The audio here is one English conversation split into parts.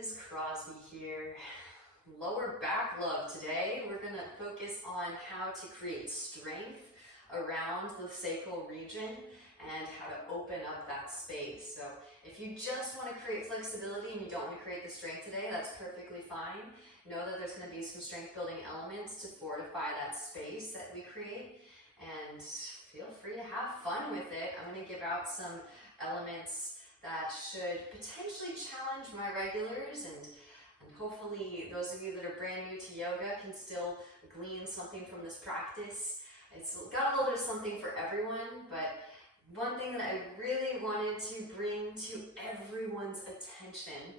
Liz Crosby here. Lower back love today. We're going to focus on how to create strength around the sacral region and how to open up that space. So if you just want to create flexibility and you don't want to create the strength today, that's perfectly fine. Know that there's going to be some strength building elements to fortify that space that we create, and feel free to have fun with it. I'm going to give out some elements that should potentially challenge my regulars, and hopefully those of you that are brand new to yoga can still glean something from this practice. It's got a little bit of something for everyone, but one thing that I really wanted to bring to everyone's attention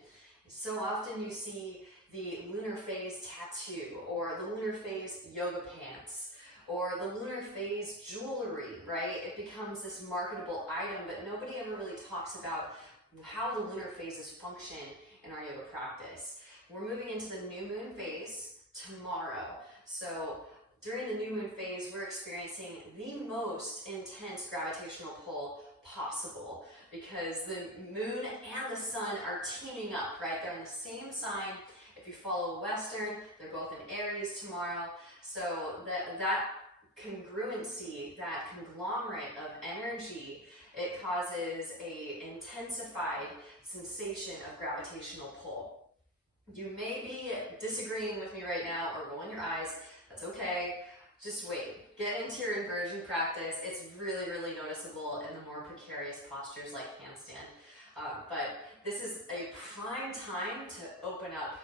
is so often you see the lunar phase tattoo, or the lunar phase yoga pants, or the lunar phase jewelry, right? It becomes this marketable item, but nobody ever really talks about how the lunar phases function in our yoga practice. We're moving into the new moon phase tomorrow. So during the new moon phase, we're experiencing the most intense gravitational pull possible because the moon and the sun are teaming up, right? They're in the same sign. If you follow Western, they're both in Aries tomorrow. So that congruency, that conglomerate of energy, it causes a intensified sensation of gravitational pull. You may be disagreeing with me right now or rolling your eyes. That's okay. Just wait. Get into your inversion practice. It's really, really noticeable in the more precarious postures like handstand. But this is a prime time to open up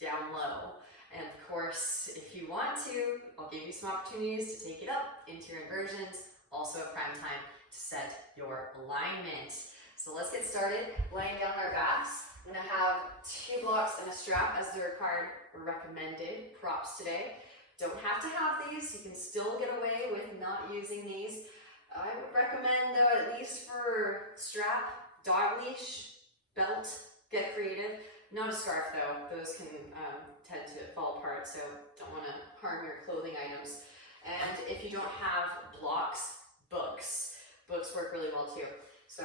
down low. And of course, if you want to, I'll give you some opportunities to take it up into your inversions. Also a prime time to set your alignment. So let's get started laying down our backs. I'm going to have 2 blocks and a strap as the required recommended props today. Don't have to have these. You can still get away with not using these. I would recommend, though, at least for strap, dog leash, belt, get creative. Not a scarf, though. Those can tend to fall apart, so don't want to harm your clothing items. And if you don't have blocks, books. Books work really well, too. So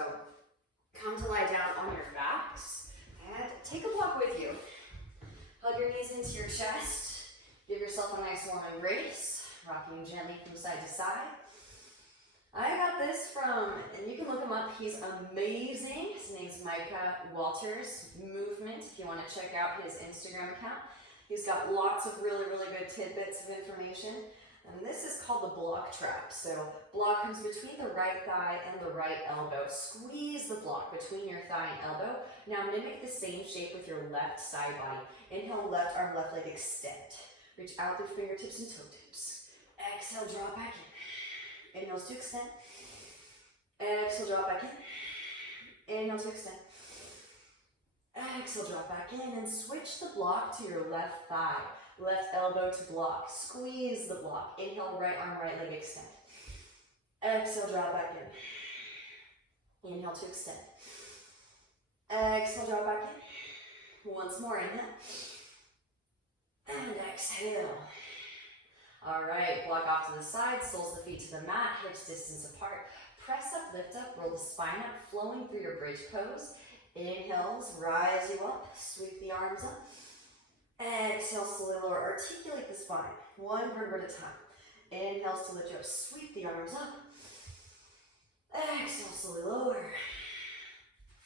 come to lie down on your backs and take a block with you. Hug your knees into your chest. Give yourself a nice warm embrace, rocking gently from side to side. I got this from, and you can look him up, he's amazing. His name's Micah Walters Movement, if you want to check out his Instagram account. He's got lots of really, really good tidbits of information. And this is called the block trap. So block comes between the right thigh and the right elbow. Squeeze the block between your thigh and elbow. Now mimic the same shape with your left side body. Inhale, left arm, left leg, extend. Reach out through fingertips and toe tips. Exhale, drop back in. Inhale to extend. Exhale, drop back in. Inhale to extend. Exhale, drop back in, and switch the block to your left thigh. Left elbow to block. Squeeze the block. Inhale, right arm, right leg, extend. Exhale, drop back in. Inhale to extend. Exhale, drop back in. Once more, inhale. And exhale. All right, block off to the side, soles of the feet to the mat, hips distance apart. Press up, lift up, roll the spine up, flowing through your bridge pose. Inhales, rise you up, sweep the arms up. Exhale, slowly lower, articulate the spine, 1 vertebra at a time. Inhales to lift you up, sweep the arms up. Exhale, slowly lower.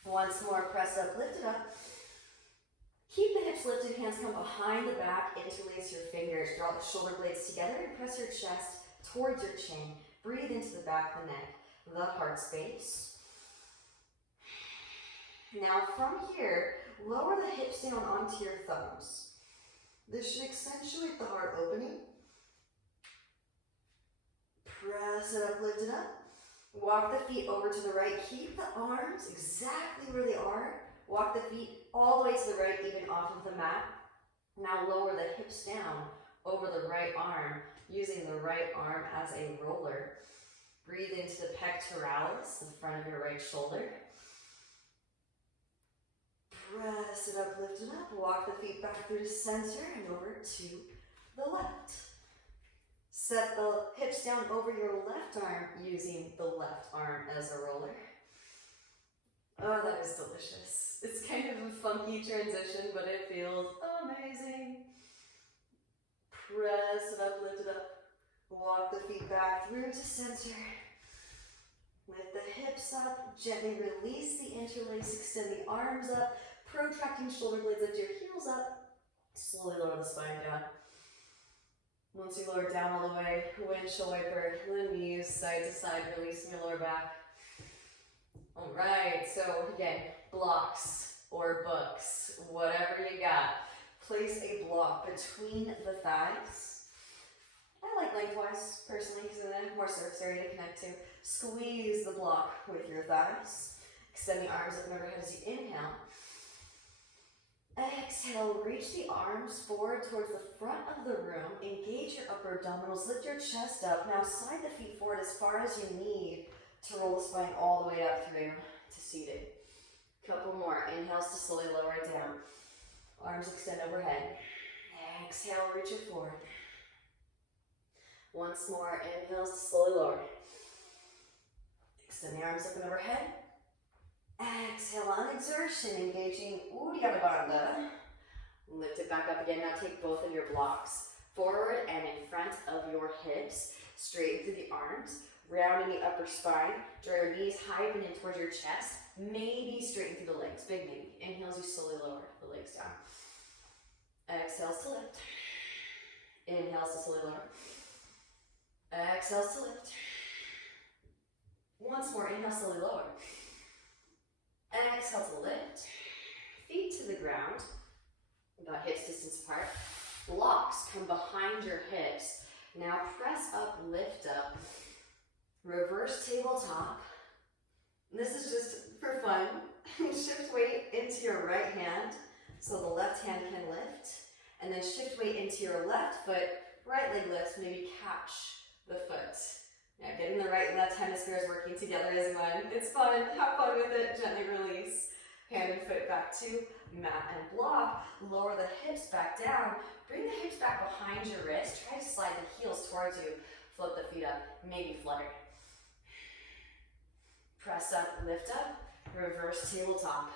Once more, press up, lift it up. Keep the hips lifted, hands come behind the back, interlace your fingers, draw the shoulder blades together and press your chest towards your chin. Breathe into the back of the neck, the heart space. Now from here, lower the hips down onto your thumbs. This should accentuate the heart opening. Press it up, lift it up. Walk the feet over to the right. Keep the arms exactly where they are. Walk the feet all the way to the right, even off of the mat. Now lower the hips down over the right arm, using the right arm as a roller. Breathe into the pectoralis, the front of your right shoulder. Press it up, lift it up. Walk the feet back through the center and over to the left. Set the hips down over your left arm, using the left arm as a roller. Oh, that is delicious. It's kind of a funky transition, but it feels amazing. Press it up, lift it up. Walk the feet back through to center. Lift the hips up, gently release the interlace, extend the arms up, protracting shoulder blades, lift your heels up. Slowly lower the spine down. Once you lower down all the way, windshield wiper, the knees side to side, releasing your lower back. All right, so again, blocks or books, whatever you got. Place a block between the thighs. I like lengthwise, personally, because then more surface area to connect to. Squeeze the block with your thighs. Extend the arms up and overhead as you inhale. Exhale, reach the arms forward towards the front of the room. Engage your upper abdominals, lift your chest up. Now slide the feet forward as far as you need to roll the spine all the way up through to seated. Couple more. Inhales to slowly lower it down. Arms extend overhead. Exhale, reach it forward. Once more. Inhales to slowly lower. Extend the arms up and overhead. Exhale on exertion, engaging Uddiyana Bandha. Lift it back up again. Now take both of your blocks forward and in front of your hips. Straighten through the arms. Rounding the upper spine. Draw your knees high and in towards your chest. Maybe straighten through the legs. Big maybe. Inhales, you slowly lower the legs down. Exhales to lift. Inhales to slowly lower. Exhales to lift. Once more. Inhale, slowly lower. Exhale to lift. Feet to the ground. About hips distance apart. Blocks come behind your hips. Now press up, lift up. Reverse tabletop. This is just for fun. Shift weight into your right hand so the left hand can lift. And then shift weight into your left foot. Right leg lifts, maybe catch the foot. Now getting the right and left hemispheres working together is one. It's fun. Have fun with it. Gently release. Hand and foot back to mat and block. Lower the hips back down. Bring the hips back behind your wrist. Try to slide the heels towards you. Float the feet up. Maybe flutter. Press up, lift up. Reverse tabletop.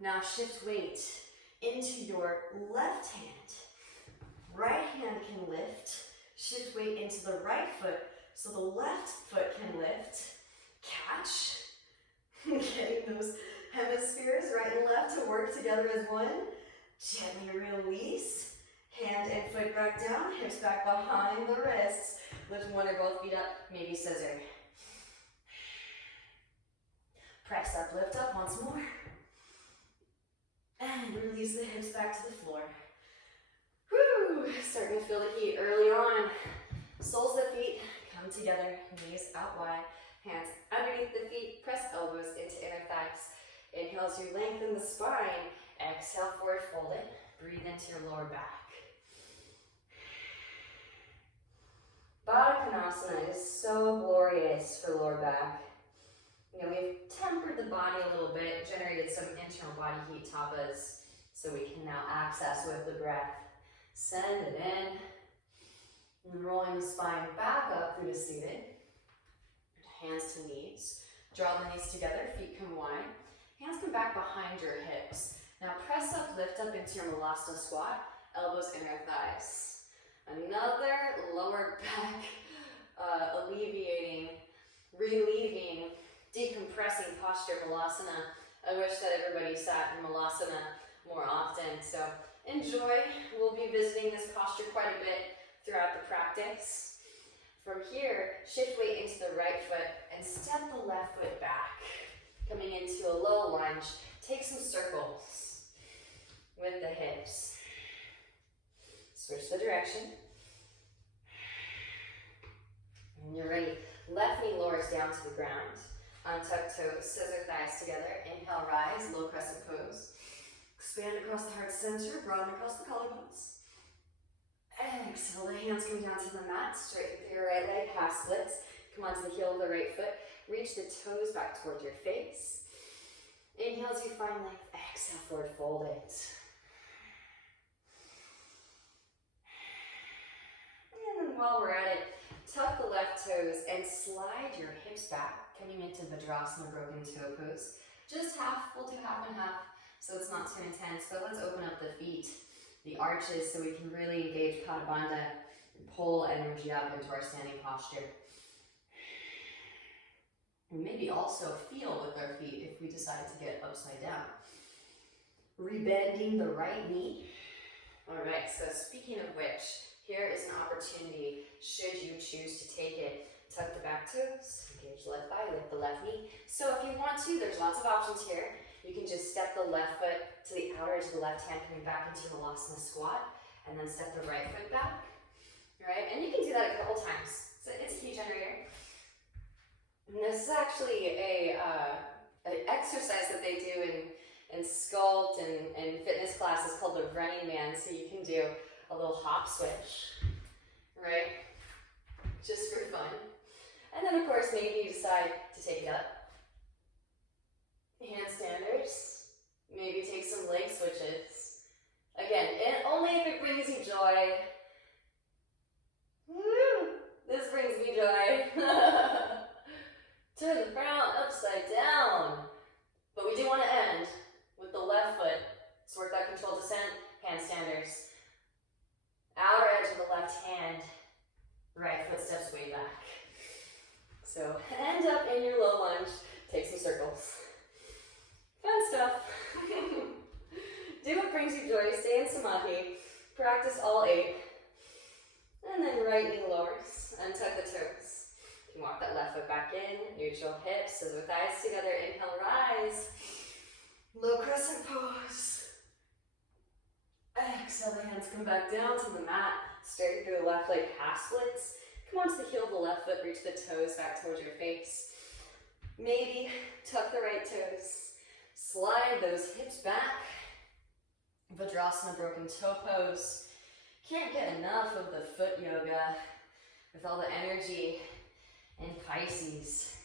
Now shift weight into your left hand. Right hand can lift. Shift weight into the right foot so the left foot can lift. Catch. Getting those hemispheres right and left to work together as one. Gently release. Hand and foot back down. Hips back behind the wrists. Lift one or both feet up. Maybe scissor. Press up, lift up once more. And release the hips back to the floor. Woo! Starting to feel the heat early on. Soles of the feet come together, knees out wide, hands underneath the feet, press elbows into inner thighs. Inhale as you lengthen the spine. Exhale, forward fold it. Breathe into your lower back. Baddha Konasana is so glorious for lower back. You know, we've tempered the body a little bit, generated some internal body heat tapas, so we can now access with the breath. Send it in, and rolling the spine back up through to seated. Hands to knees. Draw the knees together, feet come wide. Hands come back behind your hips. Now press up, lift up into your Malasana squat, elbows inner thighs. Another lower back, relieving, decompressing posture Malasana. I wish that everybody sat in Malasana more often, so enjoy. We'll be visiting this posture quite a bit throughout the practice. From here, shift weight into the right foot and step the left foot back. Coming into a low lunge, take some circles with the hips. Switch the direction. And you're ready. Left knee lowers down to the ground. Untuck toes, scissor thighs together. Inhale, rise, low crescent pose. Expand across the heart center, broaden across the collarbones. Exhale, the hands come down to the mat, straighten through your right leg, half splits. Come onto the heel of the right foot. Reach the toes back towards your face. Inhale as you find length. Exhale, forward fold it. And then while we're at it, tuck the left toes and slide your hips back, coming into Vajrasana, broken toe pose. Just half, we'll do half and half so it's not too intense. But let's open up the feet, the arches, so we can really engage Pada Bandha and pull energy up into our standing posture. And maybe also feel with our feet if we decide to get upside down. Rebending the right knee. All right, so speaking of which, here is an opportunity, should you choose to take it. Tuck the back toes, engage the left thigh, lift the left knee. So if you want to, there's lots of options here. You can just step the left foot to the outer edge of the left hand, coming back into your Malasana squat, and then step the right foot back. All right, and you can do that a couple times. So it's a huge generator. And this is actually an exercise that they do in sculpt and fitness classes called the running man. So you can do a little hop switch, right? Just for fun. And then of course, maybe you decide to take it up. Handstanders. Maybe take some leg switches. Again, only if it brings you joy. Woo! This brings me joy. Turn the front upside down. But we do want to end with the left foot. So work that controlled descent, handstanders. Outer edge of the left hand. Right foot steps way back. So end up in your low lunge. Take some circles. Fun stuff. Do what brings you joy. Stay in samadhi. Practice all 8. And then right knee lowers. Untuck the toes. You can walk that left foot back in. Neutral hips. So the thighs together. Inhale, rise. Low crescent pose. Exhale, the hands come back down to the mat. Straighten through the left leg, half splits. Come on to the heel of the left foot, reach the toes back towards your face. Maybe tuck the right toes. Slide those hips back. Vajrasana, broken toe pose. Can't get enough of the foot yoga with all the energy in Pisces.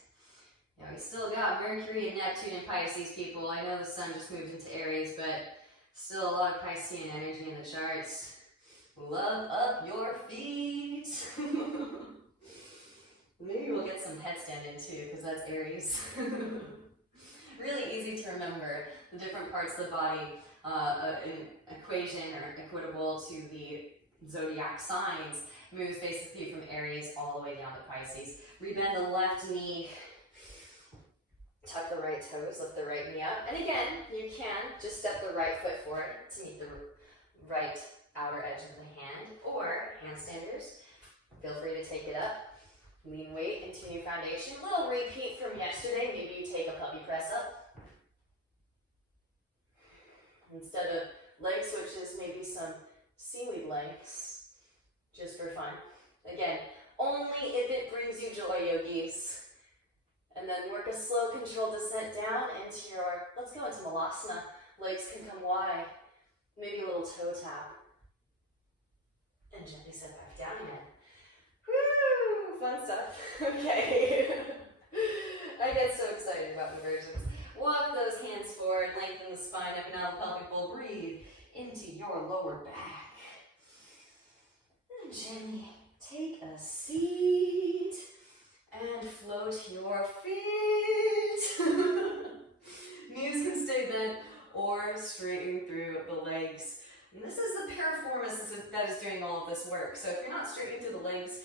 Now we still got Mercury and Neptune in Pisces, people. I know the sun just moved into Aries, but still a lot of Piscean energy in the charts. Love up your feet. Maybe we'll get some headstand in too, because that's Aries. Really easy to remember the different parts of the body, an equation or equitable to the zodiac signs, moves basically from Aries all the way down to Pisces. Rebend the left knee, tuck the right toes, lift the right knee up. And again, you can just step the right foot forward to meet the right outer edge of the hand, or handstanders. Feel free to take it up. Lean weight into new foundation. A little repeat from yesterday. Maybe you take a puppy press up. Instead of leg switches, maybe some seaweed legs, just for fun. Again, only if it brings you joy, yogis. And then work a slow, controlled descent down into your, let's go into Malasana. Legs can come wide. Maybe a little toe tap. And gently set back down again. Woo! Fun stuff. Okay. I get so excited about inversions. Walk those hands forward, lengthen the spine up and out of the pelvic bowl. Breathe into your lower back. And gently take a seat and float your feet. Knees can stay bent or straighten through the legs. And this is the piriformis that is doing all of this work. So if you're not straightening through the legs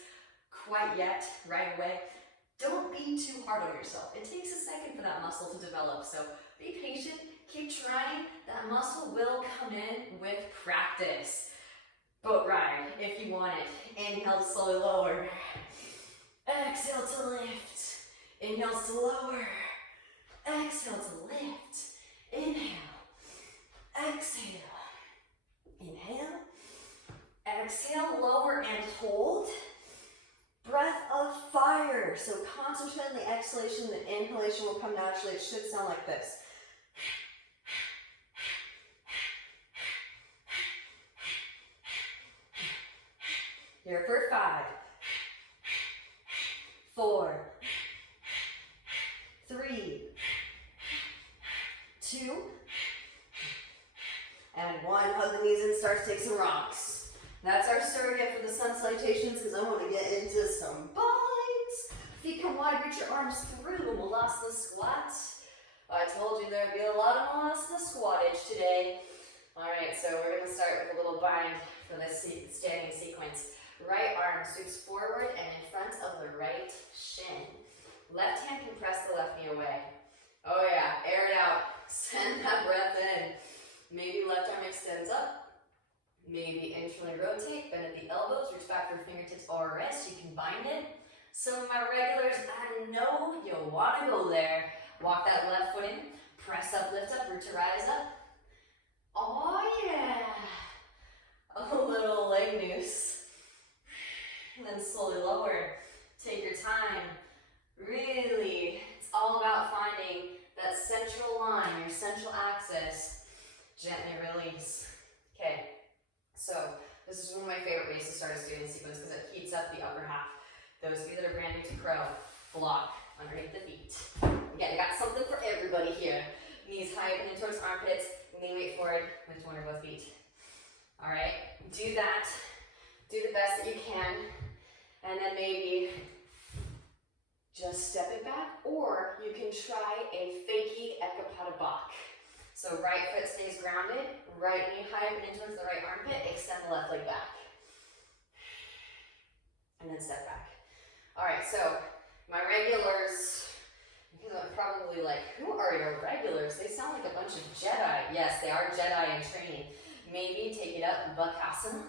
quite yet, right away, don't be too hard on yourself. It takes a second for that muscle to develop. So be patient, keep trying. That muscle will come in with practice. Boat ride if you want it. Inhale to slowly lower. Exhale to lift. Inhale to lower. Exhale to lift. Inhale. Exhale. Inhale. Exhale, lower and hold. Breath of fire. So concentrate on the exhalation. The inhalation will come naturally. It should sound like this. Here for 5, 4, 3, 2, and 1. Hug the knees and start to take some rocks. That's our surrogate for the sun salutations because I want to get into some bites. Feet come wide, reach your arms through. Malasana squat. I told you there'd be a lot of moss in the squattage today. All right, so we're gonna start with a little bind for this standing sequence. Right arm sweeps forward and in front of the right shin. Left hand can press the left knee away. Oh yeah, air it out. Send that breath in. Maybe left arm extends up. Maybe internally rotate, bend at the elbows, reach back for fingertips or wrist. You can bind it. Some of my regulars, I know you'll want to go there. Walk that left foot in. Press up, lift up, root to rise up. Oh yeah. A little leg noose. And then slowly lower. Take your time. Really, it's all about finding that central line, your central axis. Gently release. Okay, so this is one of my favorite ways to start a student sequence because it heats up the upper half. Those of you that are brand new to crow, block underneath the feet. Again, I got something for everybody here. Knees high open in towards armpits, lean weight forward, lift one or both feet. All right, do that. Do the best that you can, and then maybe just step it back, or you can try a fakie ekapatabak. So right foot stays grounded, right knee high up and in towards the right armpit, extend the left leg back. And then step back. All right, so my regulars, because I'm probably like, who are your regulars? They sound like a bunch of Jedi. Yes, they are Jedi in training. Maybe take it up, Bakasana.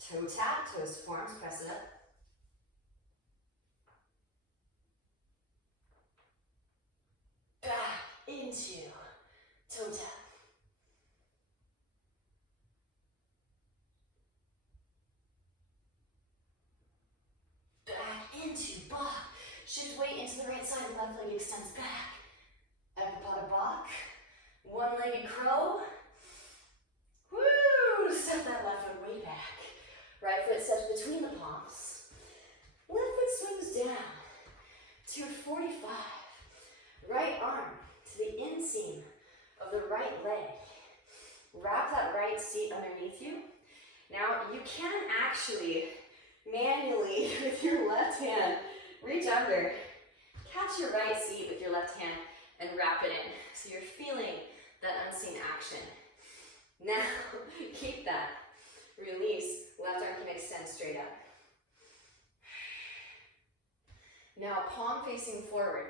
Toe tap, toes to forearms, press it up. Back into toe tap. Back into bak. Shift weight into the right side, left leg extends back. Ekapatabak. One-legged crow. Woo! Step that left foot way back. Right foot steps between the palms. Left foot swings down to 45. Right arm to the inseam of the right leg. Wrap that right seat underneath you. Now you can actually manually, with your left hand, reach under, catch your right seat with your left hand and wrap it in. So you're feeling that unseen action. Now, keep that. Release, left arm can extend straight up. Now, palm facing forward.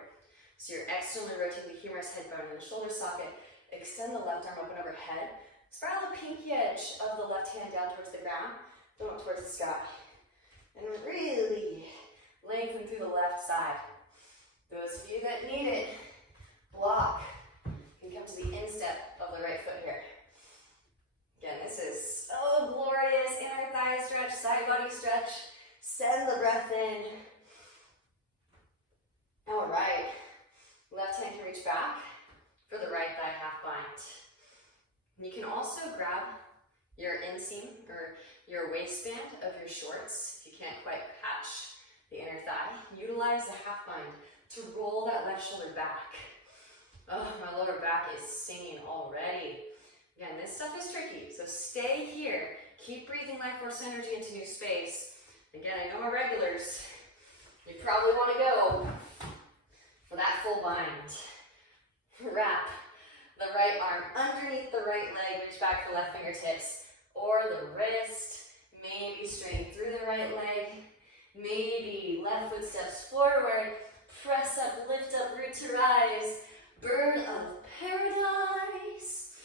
So you're externally rotating the humerus, head bone, and the shoulder socket. Extend the left arm open overhead. Spiral the pinky edge of the left hand down towards the ground, thumb up towards the sky. And really lengthen through the left side. Those of you that need it, block. You can come to the instep of the right foot here. Again, this is so glorious. Inner thigh stretch, side body stretch. Send the breath in. All right. Left hand can reach back for the right thigh half bind. You can also grab your inseam or your waistband of your shorts if you can't quite catch the inner thigh. Utilize the half bind to roll that left shoulder back. Oh, my lower back is singing already. Again, this stuff is tricky, so stay here. Keep breathing life force energy into new space. Again, I know my regulars, you probably want to go for that full bind. Wrap the right arm underneath the right leg, reach back for left fingertips or the wrist. Maybe straighten through the right leg. Maybe left foot steps forward. Press up, lift up, root to rise. Bird of paradise.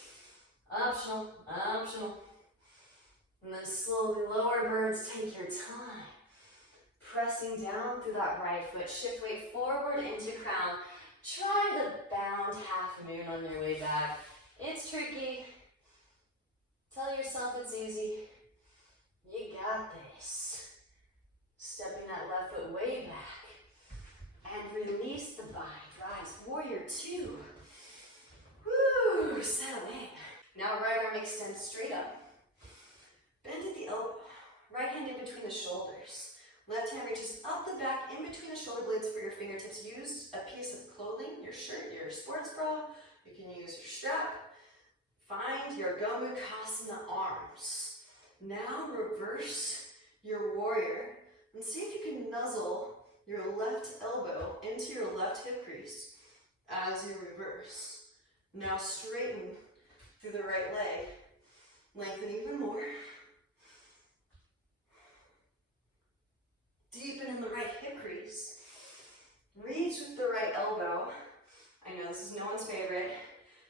Optional, optional. And then slowly lower birds, take your time. Pressing down through that right foot. Shift weight forward into crown. Try the bound half moon on your way back. It's tricky. Tell yourself it's easy. You got this. Stepping that left foot way back. And release the bind. Rise. Warrior two. Woo! Settle in. Now right arm extends straight up. Bend at the elbow. Right hand in between the shoulders. Left hand reaches up the back in between the shoulder blades for your fingertips. Use a piece of clothing, your shirt, your sports bra. You can use your strap. Find your decompressing arms. Now reverse your warrior and see if you can nuzzle your left elbow into your left hip crease as you reverse. Now straighten through the right leg. Lengthen even more. Deepen in the right hip crease. Reach with the right elbow. I know this is no one's favorite.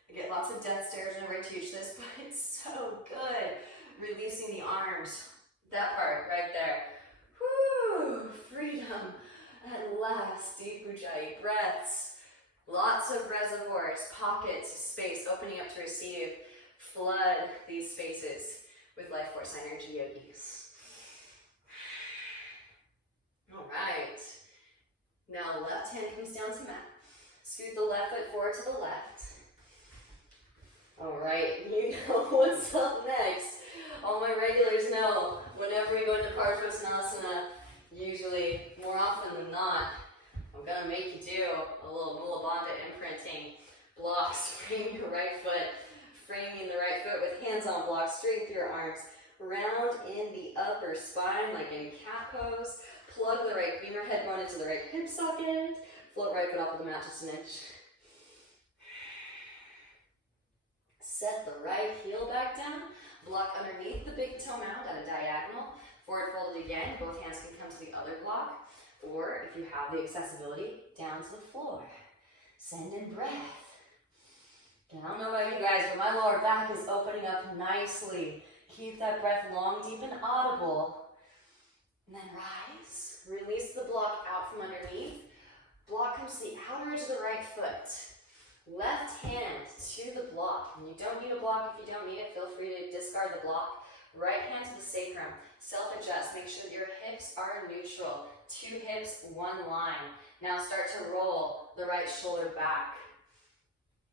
I get lots of death stares whenever I teach this, but it's so good. Releasing the arms. That part right there. Woo! Freedom. At last, deep ujjayi breaths. Lots of reservoirs, pockets of space opening up to receive. Flood these spaces with life force energy, yogis. All right. Now left hand comes down to mat. Scoot the left foot forward to the left. All right, you know what's up next. All my regulars know whenever we go into Parsvasana, usually, more often than not, I'm gonna make you do a little Mula Bandha imprinting. Blocks, framing your right foot, framing the right foot with hands on blocks, straight through your arms. Round in the upper spine like in cat pose. Plug the right femur head bone into the right hip socket. Float right foot off of the mat just an inch. Set the right heel back down. Block underneath the big toe mound at a diagonal. Forward folded again. Both hands can come to the other block. Or, if you have the accessibility, down to the floor. Send in breath. And I don't know about you guys, but my lower back is opening up nicely. Keep that breath long, deep, and audible. And then rise. Release the block out from underneath. Block comes to the outer edge of the right foot. Left hand to the block. And you don't need a block if you don't need it. Feel free to discard the block. Right hand to the sacrum. Self-adjust. Make sure that your hips are neutral. 2 hips, 1 line. Now start to roll the right shoulder back.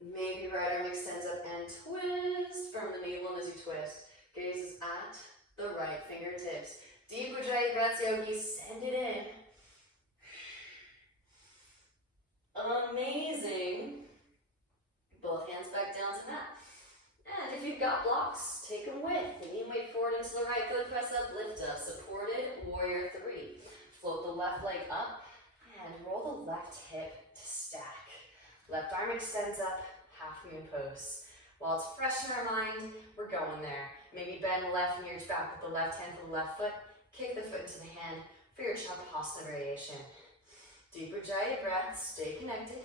Maybe right arm extends up and twist from the navel as you twist. Gaze is at the right fingertips. Deep ujjayi breaths, yogis. Send it in. Amazing. Both hands back down to mat. And if you've got blocks, take them with. Lean weight forward into the right foot, press up, lift up. Supported warrior 3. Float the left leg up and roll the left hip to stack. Left arm extends up, half moon pose. While it's fresh in our mind, we're going there. Maybe bend the left knee back with the left hand for the left foot. Kick the foot into the hand for your Shavasana variation. Deep ujjayi breath, stay connected.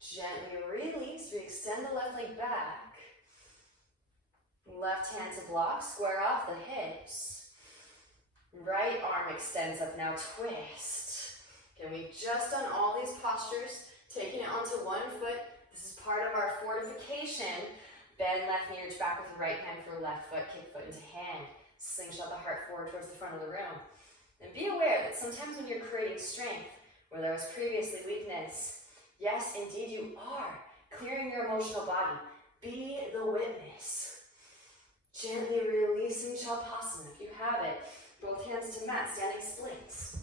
Gently release, we extend the left leg back. Left hand to block, square off the hips. Right arm extends up, now twist. Okay, we've just done all these postures, taking it onto one foot. This is part of our fortification. Bend left knee, reach back with the right hand for left foot, kick foot into hand. Slingshot the heart forward towards the front of the room. And be aware that sometimes when you're creating strength, where there was previously weakness, yes, indeed you are clearing your emotional body. Be the witness. Gently releasing Shavasana if you have it. Both hands to mat, standing splits.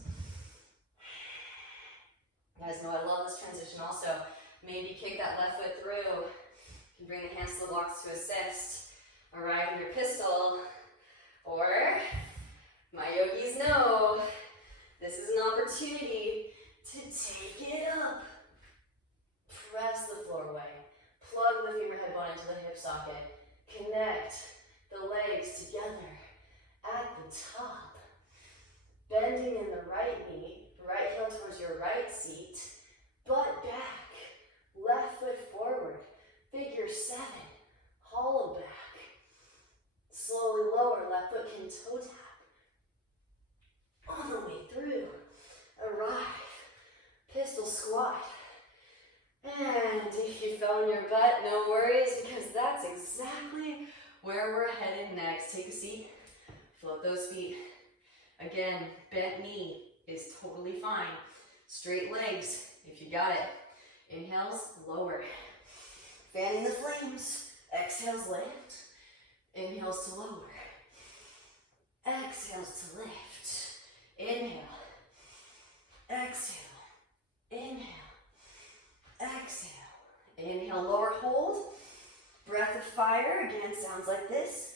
You guys know I love this transition also. Maybe kick that left foot through. You can bring the hands to the blocks to assist. Arrive in your pistol. Or, my yogis know, this is an opportunity to take it up. Press the floor away. Plug the femur head bone into the hip socket. Connect the legs together at the top. Bending in the right knee, right heel towards your right seat. Butt back. Left foot forward. Figure 7. Hollow back. Slowly lower, left foot can toe tap. On the way through. Arrive. Pistol squat. And if you fell on your butt, no worries, because that's exactly where we're headed next. Take a seat. Float those feet. Again, bent knee is totally fine. Straight legs, if you got it. Inhales, lower. Fanning the flames. Exhales, lift. Inhales to lower. Exhales to lift. Inhale. Exhale. Inhale. Exhale. Inhale, lower, hold. Breath of fire, again, sounds like this.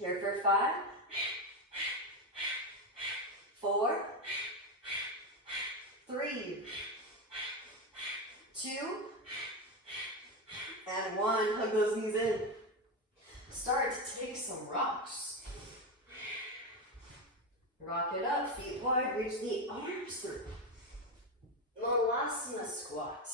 Here for 5, 4, 3, 2, and 1. Hug those knees in. Start to take some rocks. Rock it up, feet wide, reach the arms through. Malasana squat.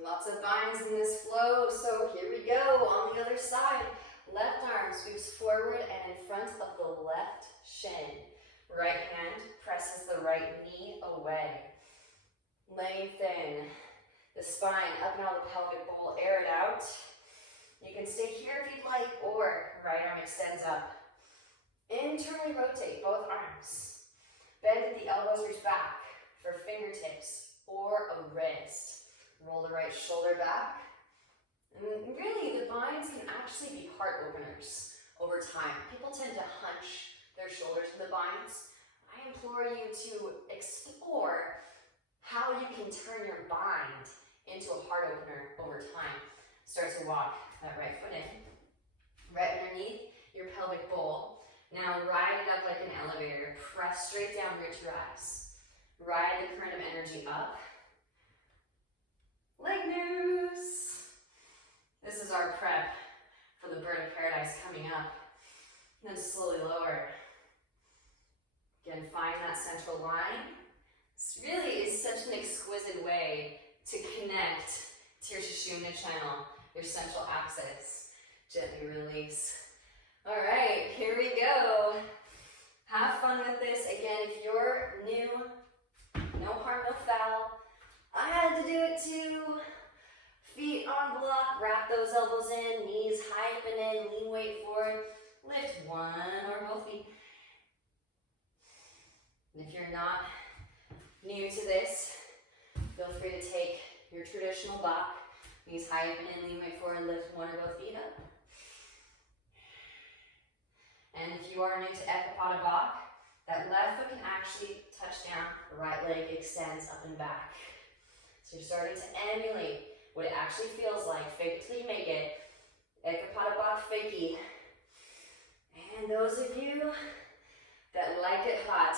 Lots of binds in this flow, so here we go. On the other side, left arm sweeps forward and in front of the left shin. Right hand presses the right knee away. Lengthen the spine up and out of the pelvic bowl, air it out. You can stay here if you'd like, or right arm extends up. Internally rotate both arms. Bend at the elbows, reach back for fingertips or a wrist. Roll the right shoulder back. And really, the binds can actually be heart openers over time. People tend to hunch their shoulders to the binds. I implore you to explore how you can turn your bind into a heart opener over time. Start to walk that right foot in. Right underneath your pelvic bowl. Now ride it up like an elevator. Press straight down, reach your eyes. Ride the current of energy up. Leg noose. This is our prep for the bird of paradise coming up. And then slowly lower. Again, find that central line. This really is such an exquisite way to connect to your Sushumna channel, your central axis. Gently release. All right, here we go. Have fun with this. Again, if you're new, no harm, no foul. I had to do it too. Feet on block, wrap those elbows in, knees high up and in, lean weight forward. Lift one or both feet. And if you're not new to this, feel free to take your traditional block, knees high up and in, lean weight forward, lift one or both feet up. And if you are new to Ekapada Bach, that left foot can actually touch down, the right leg extends up and back. So you're starting to emulate what it actually feels like. Fake it till you make it. Ekapada Bach fakie. And those of you that like it hot,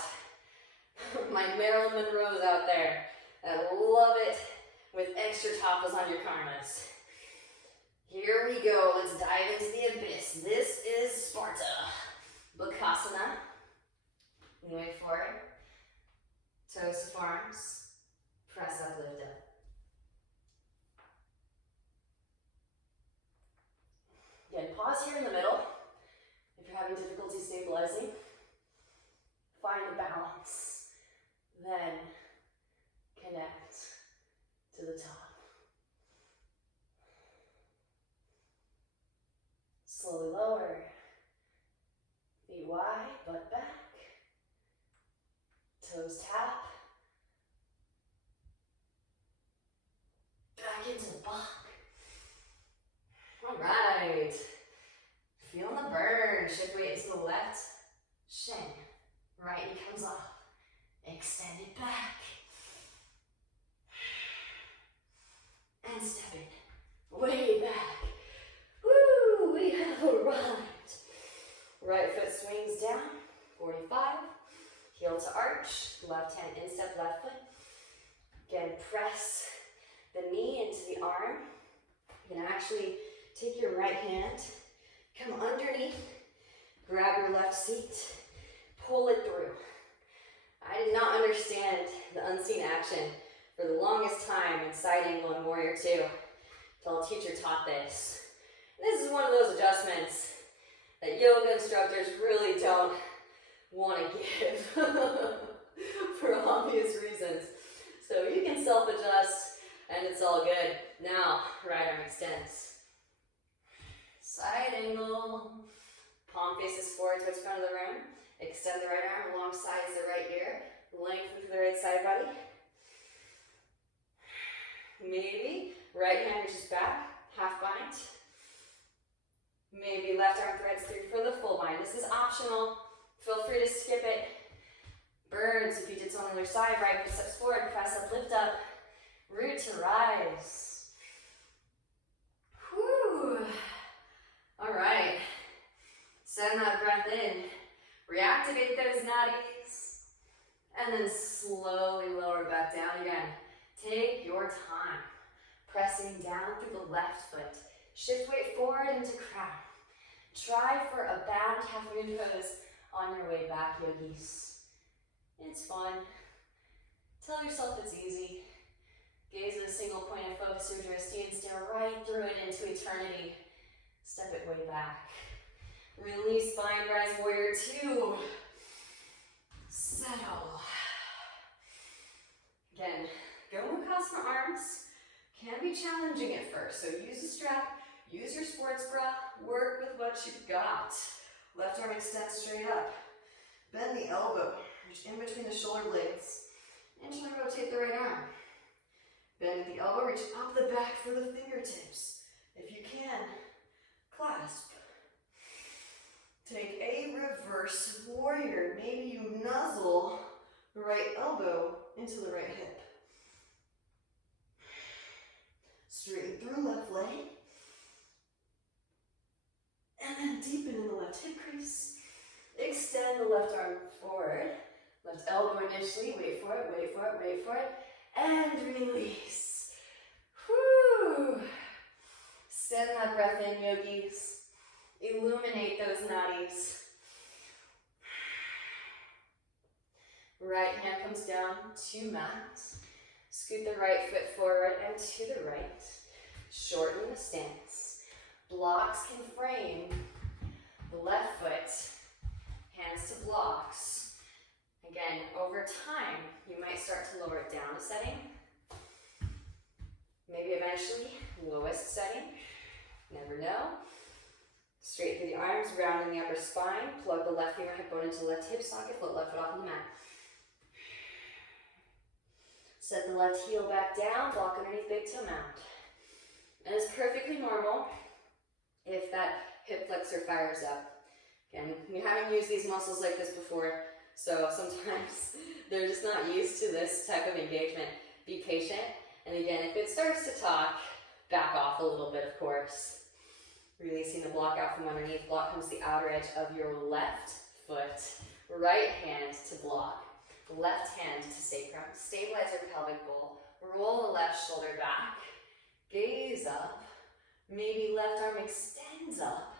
my Marilyn Monroes out there that love it with extra tapas on your karmas. Here we go. Let's dive into the abyss. This is Sparta. Bakasana. Lean weight forward. Toes to forearms. Press up, lift up. Again, pause here in the middle. If you're having difficulty stabilizing, find the balance. Then connect to the top. Slowly lower. Feet wide, butt back. Toes tap. Back into the block. All right. Feeling the burn. Shift weight to the left shin. Right knee comes off. Extend it back. And step it way back. Woo! We have arrived. Right foot swings down. 45. Heel to arch. Left hand instep, left foot. Again, press the knee into the arm. You can actually take your right hand, come underneath, grab your left seat, pull it through. I did not understand the unseen action for the longest time in side angle and warrior two until a teacher taught this. This is one of those adjustments that yoga instructors really don't want to give for obvious reasons. So you can self-adjust and it's all good. Now, right arm extends. Side angle. Palm faces forward towards front of the room. Extend the right arm alongside the right ear. Lengthen through the right side body. Maybe right hand reaches back, half bind. Maybe left arm threads through for the full bind. This is optional. Feel free to skip it. Birds, if you did so on the other side, right foot steps forward, press up, lift up, root to rise. Whew. All right. nutties. And then slowly lower back down again. Take your time. Pressing down through the left foot. Shift weight forward into crown. Try for a bound half moon pose on your way back, yogis. It's fun. Tell yourself it's easy. Gaze at a single point of focus through drishti and stare right through it into eternity. Step it way back. Release, spine rise, warrior two. Settle. Again, decompressing arms can be challenging at first, so use a strap, use your sports bra, work with what you've got. Left arm extends straight up. Bend the elbow, reach in between the shoulder blades. Gently rotate the right arm. Bend the elbow, reach up the back for the fingertips. If you can, clasp. Take a reverse warrior. Maybe you nuzzle the right elbow into the right hip. Straighten through left leg. And then deepen in the left hip crease. Extend the left arm forward. Left elbow initially. Wait for it, wait for it, wait for it. And release. Whew. Send that breath in, yogis. Illuminate those nadis. Right hand comes down to mat. Scoot the right foot forward and to the right. Shorten the stance. Blocks can frame the left foot. Hands to blocks. Again, over time, you might start to lower it down a setting. Maybe eventually, lowest setting. Never know. Straight through the arms, rounding the upper spine. Plug the left femur hip bone into the left hip socket. Float left foot off the mat. Set the left heel back down. Block underneath big toe mound. And it's perfectly normal if that hip flexor fires up. Again, we haven't used these muscles like this before, so sometimes they're just not used to this type of engagement. Be patient. And again, if it starts to talk, back off a little bit, of course. Releasing the block out from underneath. Block comes the outer edge of your left foot. Right hand to block. Left hand to sacrum. Stabilize your pelvic bowl. Roll the left shoulder back. Gaze up. Maybe left arm extends up.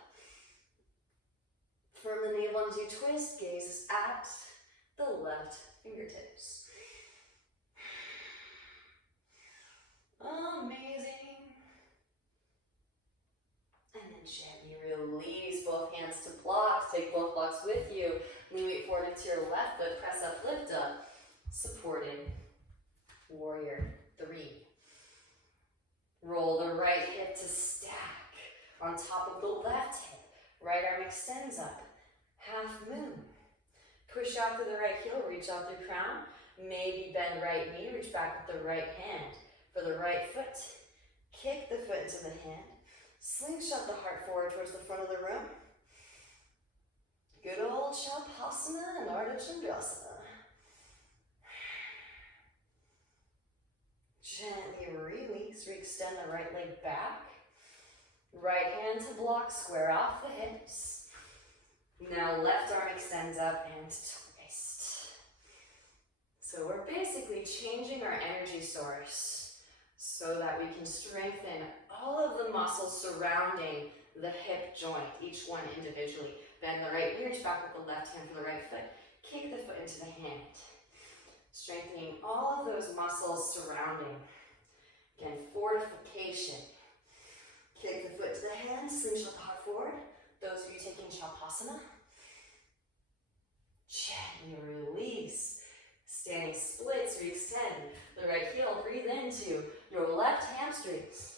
Firm the navel as you twist. Gaze at the left fingertips. Amazing. And then gently release both hands to blocks. Take both blocks with you. Lean weight forward into your left foot. Press up, lift up. Supported. Warrior three. Roll the right hip to stack on top of the left hip. Right arm extends up. Half moon. Push out to the right heel. Reach out through crown. Maybe bend right knee. Reach back with the right hand. For the right foot. Kick the foot into the hand. Slingshot the heart forward towards the front of the room. Good old Shavasana and Ardha Chandrasana. Gently release. Re-extend the right leg back. Right hand to block. Square off the hips. Now left arm extends up and twist. So we're basically changing our energy source so that we can strengthen all of the muscles surrounding the hip joint, each one individually. Bend the right knee, reach back with the left hand for the right foot. Kick the foot into the hand. Strengthening all of those muscles surrounding. Again, fortification. Kick the foot to the hand, slingshot the heart forward. Those of you taking Shavasana. Gently release. Standing splits, re-extend. The right heel, breathe into your left hamstrings.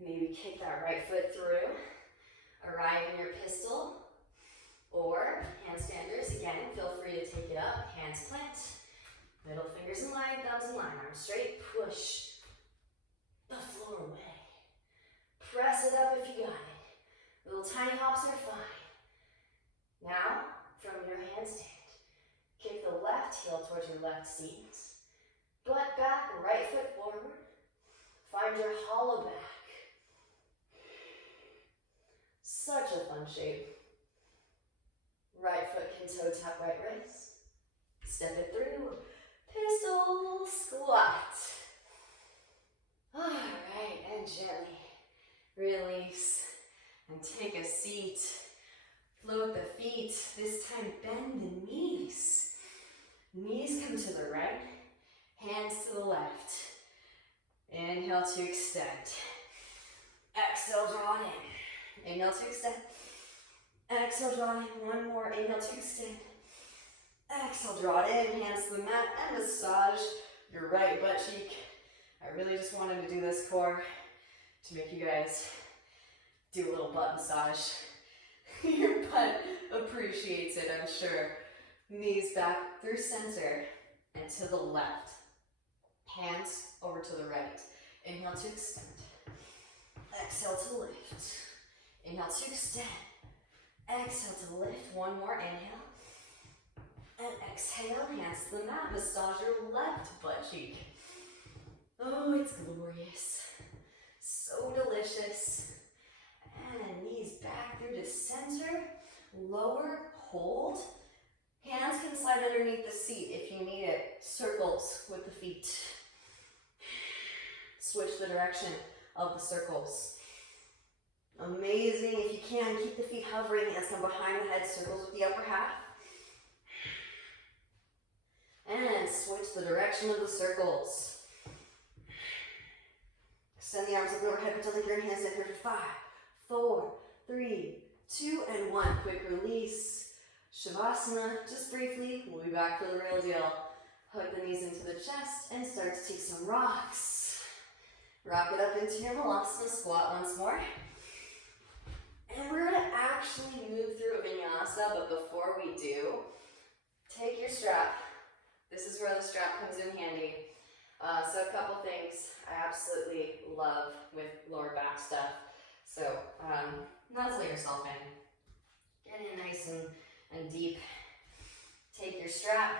Maybe kick that right foot through. Arrive in your pistol. Or handstanders. Again, feel free to take it up. Hands plant. Middle fingers in line, thumbs in line. Arms straight. Push the floor away. Press it up if you got it. Little tiny hops are fine. Now, from your handstand, kick the left heel towards your left seat. Butt back, right foot forward. Find your hollow back. Such a fun shape. Right foot can toe tap right wrist. Step it through. Pistol squat. Alright, and gently release and take a seat. Float the feet. This time bend the knees. Knees come to the right, hands to the left. Inhale to extend. Exhale, draw it in. Inhale to extend. Exhale, draw it in. One more. Inhale to extend. Exhale, draw it in. Hands to the mat and massage your right butt cheek. I really just wanted to do this core to make you guys do a little butt massage. Your butt appreciates it, I'm sure. Knees back through center and to the left. Hands over to the right. Inhale to extend. Exhale to lift. Inhale to extend. Exhale to lift. One more inhale. And exhale, hands to the mat. Massage your left butt cheek. Oh, it's glorious. So delicious. And knees back through to center. Lower, hold. Hands can slide underneath the seat if you need it. Circles with the feet. Switch the direction of the circles. Amazing. If you can, keep the feet hovering. Hands come behind the head. Circles with the upper half. And switch the direction of the circles. Extend the arms up overhead until the hands in here for 5, 4, 3, 2, and 1. Quick release. Shavasana, just briefly. We'll be back for the real deal. Hug the knees into the chest and start to take some rocks. Rock it up into your Malasana squat once more. And we're going to actually move through a vinyasa, but before we do, take your strap. This is where the strap comes in handy. So a couple things I absolutely love with lower back stuff. So nuzzle yourself in. Get in nice and deep. Take your strap.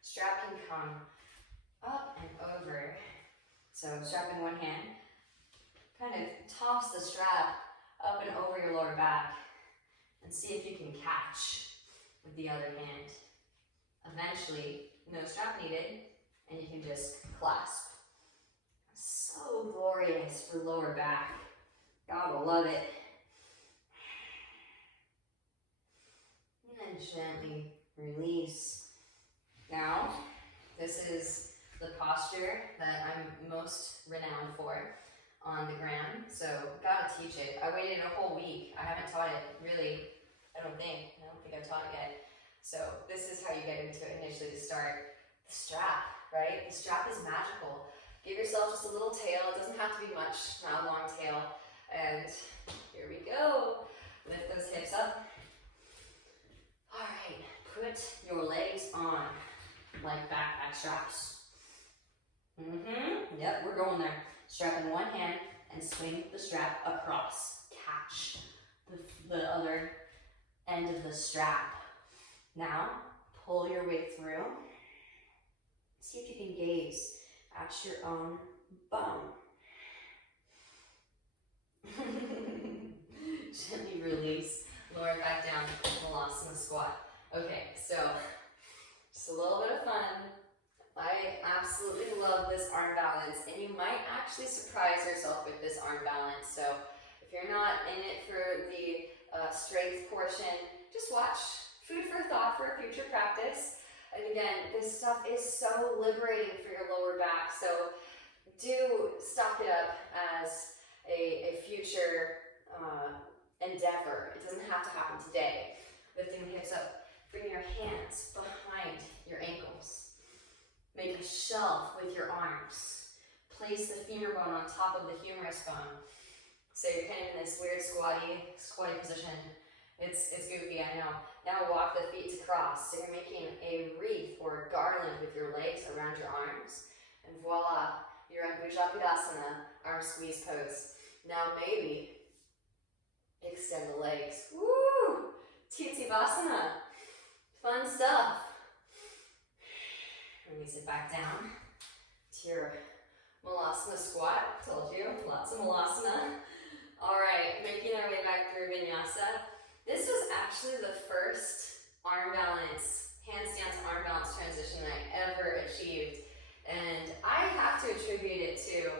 Strap can come up and over. So strap in one hand. Kind of toss the strap up and over your lower back and see if you can catch with the other hand. Eventually, no strap needed, and you can just clasp. So glorious for lower back. God will love it. And then gently release. Now, this is the posture that I'm most renowned for on the gram, so gotta teach it. I waited a whole week. I haven't taught it really, I don't think I've taught it yet. So this is how you get into it initially to start. The strap, right? The strap is magical. Give yourself just a little tail. It doesn't have to be much, not a long tail. And here we go. Lift those hips up. All right, put your legs on like backpack straps. Yep, we're going there. Strap in one hand and swing the strap across. Catch the other end of the strap. Now, pull your way through. See if you can gaze at your own bum. Gently release, lower back down, Malasana squat. Okay, so just a little bit of fun. I absolutely love this arm balance, and you might actually surprise yourself with this arm balance. So if you're not in it for the strength portion, just watch. Food for thought for a future practice. And again, this stuff is so liberating for your lower back. So do stock it up as a future endeavor. It doesn't have to happen today. Lifting the hips up. Bring your hands behind your ankles. Make a shelf with your arms. Place the femur bone on top of the humerus bone. So you're kind of in this weird squatty position. It's goofy, I know. Now walk the feet to cross. So you're making a wreath or a garland with your legs around your arms. And voila, you're in Bhujagadasana, arm squeeze pose. Now maybe extend the legs. Woo! Tsitsivasana. Fun stuff. Release it back down to your Malasana squat. Told you, lots of Malasana. All right, making our way back through Vinyasa. This was actually the first arm balance, handstand to arm balance transition that I ever achieved. And I have to attribute it to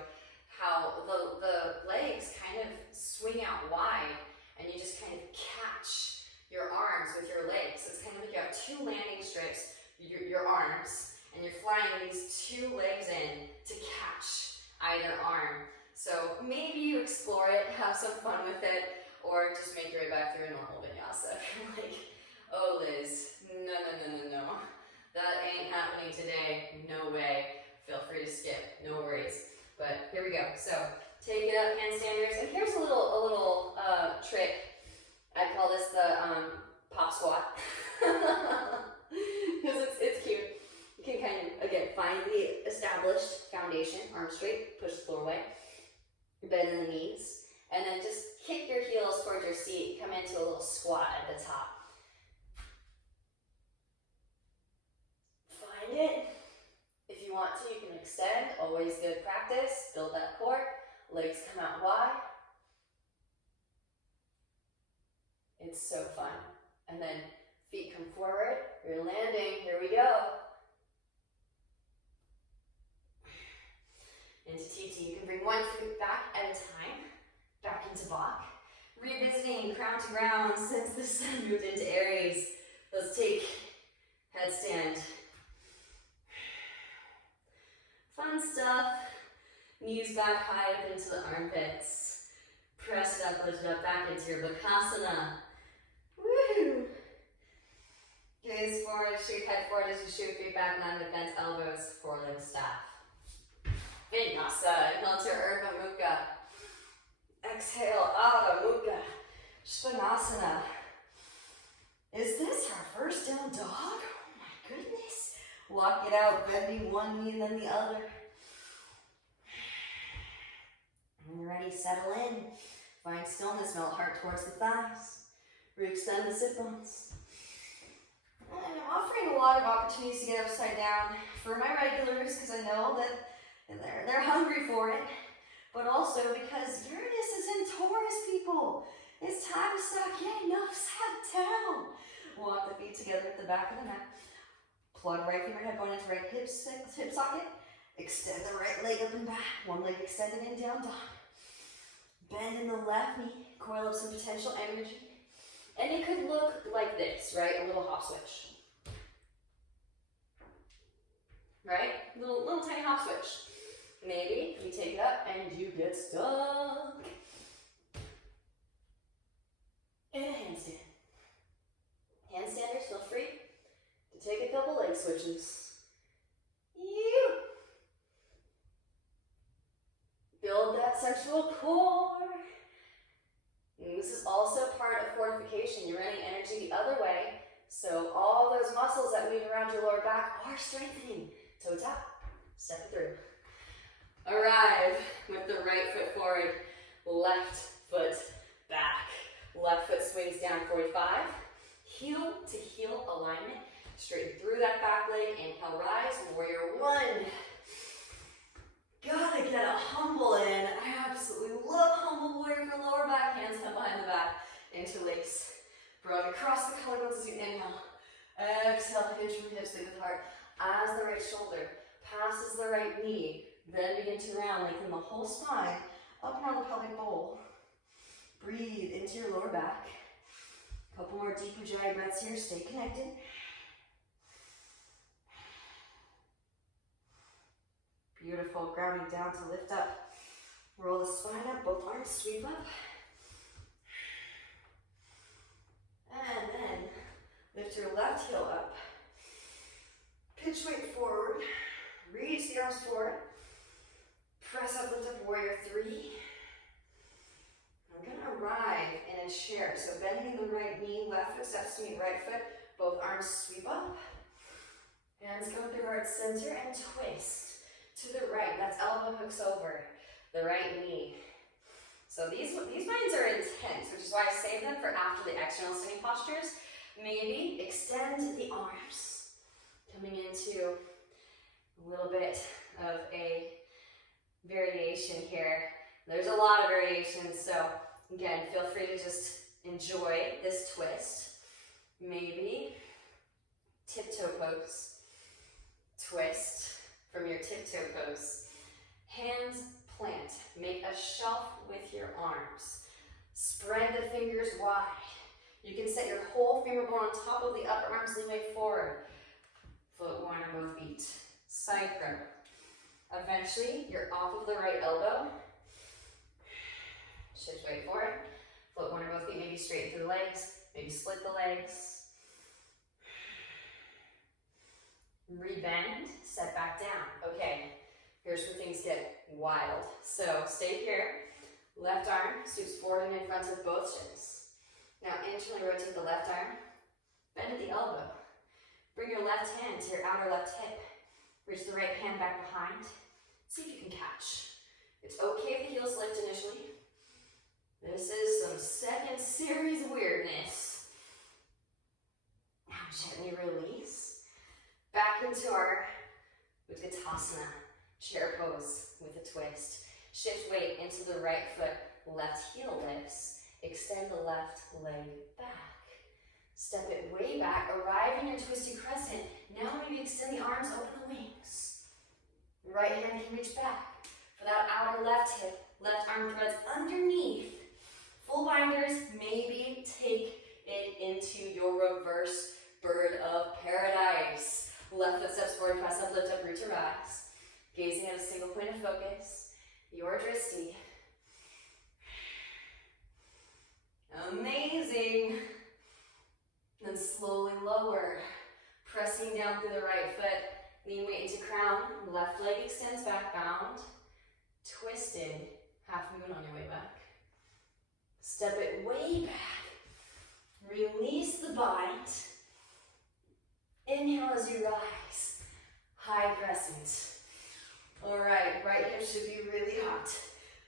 how the legs kind of swing out wide and you just kind of catch your arms with your legs. So it's kind of like you have two landing strips, your arms, and you're flying these two legs in to catch either arm. So maybe you explore it, have some fun with it, or just make your way back through a normal vinyasa. Like, oh Liz, no. That ain't happening today, no way. Feel free to skip, no worries. But here we go. So take it up, handstanders, and here's a little trick. I call this the pop squat because it's cute. You can kind of again find the established foundation, arm straight, push the floor away, bend in the knees, and then just kick your heels towards your seat. Come into a little squat at the top. Find it. If you want to, you can extend. Always good practice. Build that core. Legs come out wide. It's so fun. And then feet come forward. You're landing. Here we go. Into TT. You can bring one foot back at a time. Back into block. Revisiting crown to ground since the sun moved into Aries. Let's take headstand. Fun stuff. Knees back high up into the armpits. Press it up, lift it up, back into your Bakasana. Woo! Gaze forward, shoot head forward as you shoot feet back, nine bent elbows, four-leg staff. Vinyasa, inhale to Urdhva Mukha. Exhale, Adho Mukha. Svanasana. Is this our first down dog? Oh my goodness. Walk it out, bending one knee and then the other. When you're ready, settle in. Find stillness, melt heart towards the thighs. Re-extend the sit bones. And I'm offering a lot of opportunities to get upside down for my regulars because I know that they're hungry for it, but also because Uranus is in Taurus, people. It's time to stop getting upside down. Walk the feet together at the back of the mat. Plug right femur head bone into right hip socket. Extend the right leg up and back. One leg extended in, down dog. Bend in the left knee. Coil up some potential energy. And it could look like this, right? A little hop switch. Right? Little tiny hop switch. Maybe you take it up and you get stuck. And a handstand. Handstanders, feel free to take a couple leg switches. You build that central core. And this is also part of fortification. You're running energy the other way, so all those muscles that move around your lower back are strengthening. Toe tap, step it through. Arrive with the right foot forward, left foot back. Left foot swings down 45. Heel to heel alignment. Straighten through that back leg. Inhale, rise, warrior one. Gotta get a humble in. I absolutely love humble warrior for lower back. Hands come behind the back. Interlace. Broad across the collarbones as you inhale. Exhale, hinge from hips, big with heart. As the right shoulder passes the right knee, then begin to round, lengthen the whole spine, up and around the pelvic bowl. Breathe into your lower back. A couple more deep Ujjayi breaths here. Stay connected. Beautiful. Grounding down to lift up. Roll the spine up. Both arms sweep up. And then lift your left heel up. Pitch weight forward. Reach the arms forward. Press up, lift up, warrior three. I'm going to arrive in a chair. So bending the right knee, left foot steps to meet right foot. Both arms sweep up. Hands go through heart center and twist to the right. That's elbow hooks over the right knee. So these minds are intense, which is why I save them for after the external sitting postures. Maybe extend the arms. Coming into a little bit of a variation here. There's a lot of variations, so again, feel free to just enjoy this twist. Maybe tiptoe pose. Twist from your tiptoe pose. Hands plant. Make a shelf with your arms. Spread the fingers wide. You can set your whole femur bone on top of the upper arms, lean weight forward. Foot one or both feet. Side curl. Eventually, you're off of the right elbow. Shift weight forward. Float one or both feet, maybe straighten through the legs, maybe split the legs. Rebend, step back down. Okay, here's where things get wild. So stay here. Left arm scoops forward and in front of both shins. Now internally rotate the left arm. Bend at the elbow. Bring your left hand to your outer left hip. Reach the right hand back behind. See if you can catch. It's okay if the heels lift initially. This is some second series weirdness. Now gently release. Back into our Utkatasana, chair pose with a twist. Shift weight into the right foot, left heel lifts. Extend the left leg back. Step it way back, arrive in your twisty crescent. Now maybe extend the arms, open the wings. Right hand can reach back. For that outer left hip, left arm threads underneath. Full binders, maybe take it into your reverse bird of paradise. Left foot steps forward, press up, lift up, root to rise. Gazing at a single point of focus, your drishti. Amazing. Then slowly lower, pressing down through the right foot. Lean weight into crown, left leg extends back, bound. Twisted, half moon on your way back. Step it way back. Release the bind. Inhale as you rise. High crescent. All right, right hip should be really hot.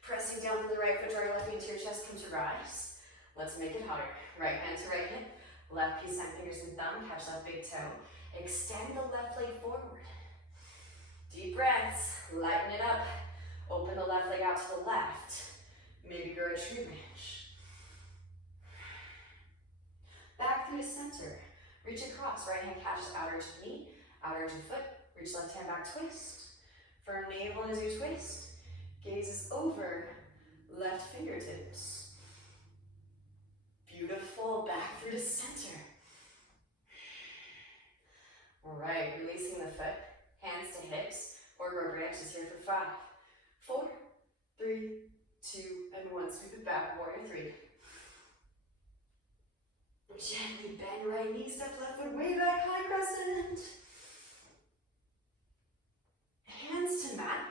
Pressing down with the right foot, draw your left knee into your chest, come to rise. Let's make it hotter. Right hand to right hip. Left key, sign fingers and thumb, catch that big toe. Extend the left leg forward. Deep breaths, lighten it up. Open the left leg out to the left. Maybe grow a tree branch. Back through to center. Reach across, right hand catches outer to knee, outer to foot. Reach left hand back, twist. Firm navel as you twist. Gazes over, left fingertips. Beautiful, back through to center. All right, releasing the foot, hands to hips, or rubber branches here for 5, 4, 3, 2, and 1. Sweep it back, warrior 3. Gently bend right knee, step left foot way back, high crescent. Hands to mat.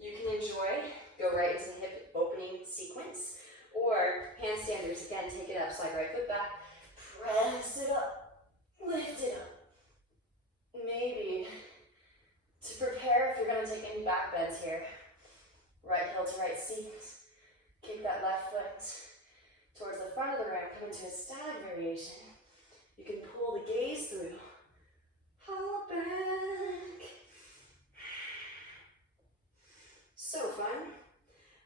You can enjoy, go right into the hip opening sequence, or handstanders, again, take it up, slide right foot back, press it up, lift it up. Maybe to prepare if you're going to take any back bends here, right heel to right seat, kick that left foot towards the front of the ramp, come into a static variation. You can pull the gaze through, hop back. So fun.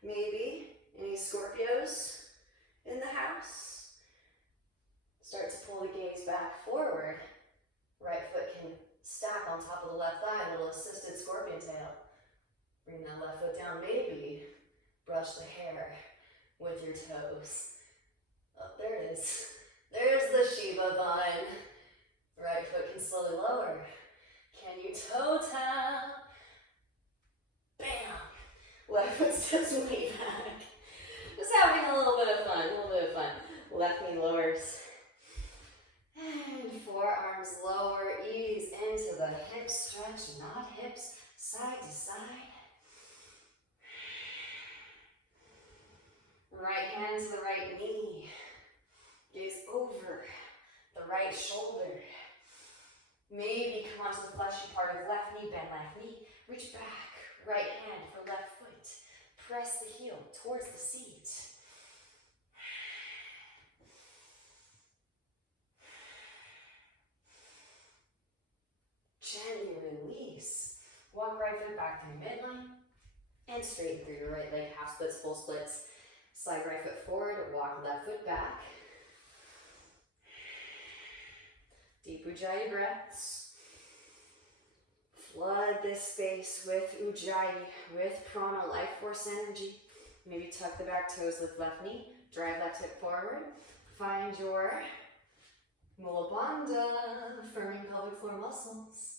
Maybe any Scorpios in the house? Start to pull the gaze back forward. Right foot can stack on top of the left thigh, a little assisted scorpion tail. Bring that left foot down, maybe brush the hair with your toes. Oh, there it is. There's the Shiva bun. Right foot can slowly lower. Can you toe tap? Bam! Left foot steps way back. Just having a little bit of fun, Left knee lowers. And forearms lower, ease into the hips, stretch, not hips, side to side. Right hand to the right knee. Gaze over the right shoulder. Maybe come onto the fleshy part of left knee, bend left knee. Reach back, right hand for left foot. Press the heel towards the seat. Gently release. Walk right foot back through midline and straighten through your right leg, half splits, full splits. Slide right foot forward, walk left foot back. Deep Ujjayi breaths. Flood this space with Ujjayi, with prana, life force energy. Maybe tuck the back toes, lift left knee, drive left hip forward. Find your Mula Bandha, firming pelvic floor muscles.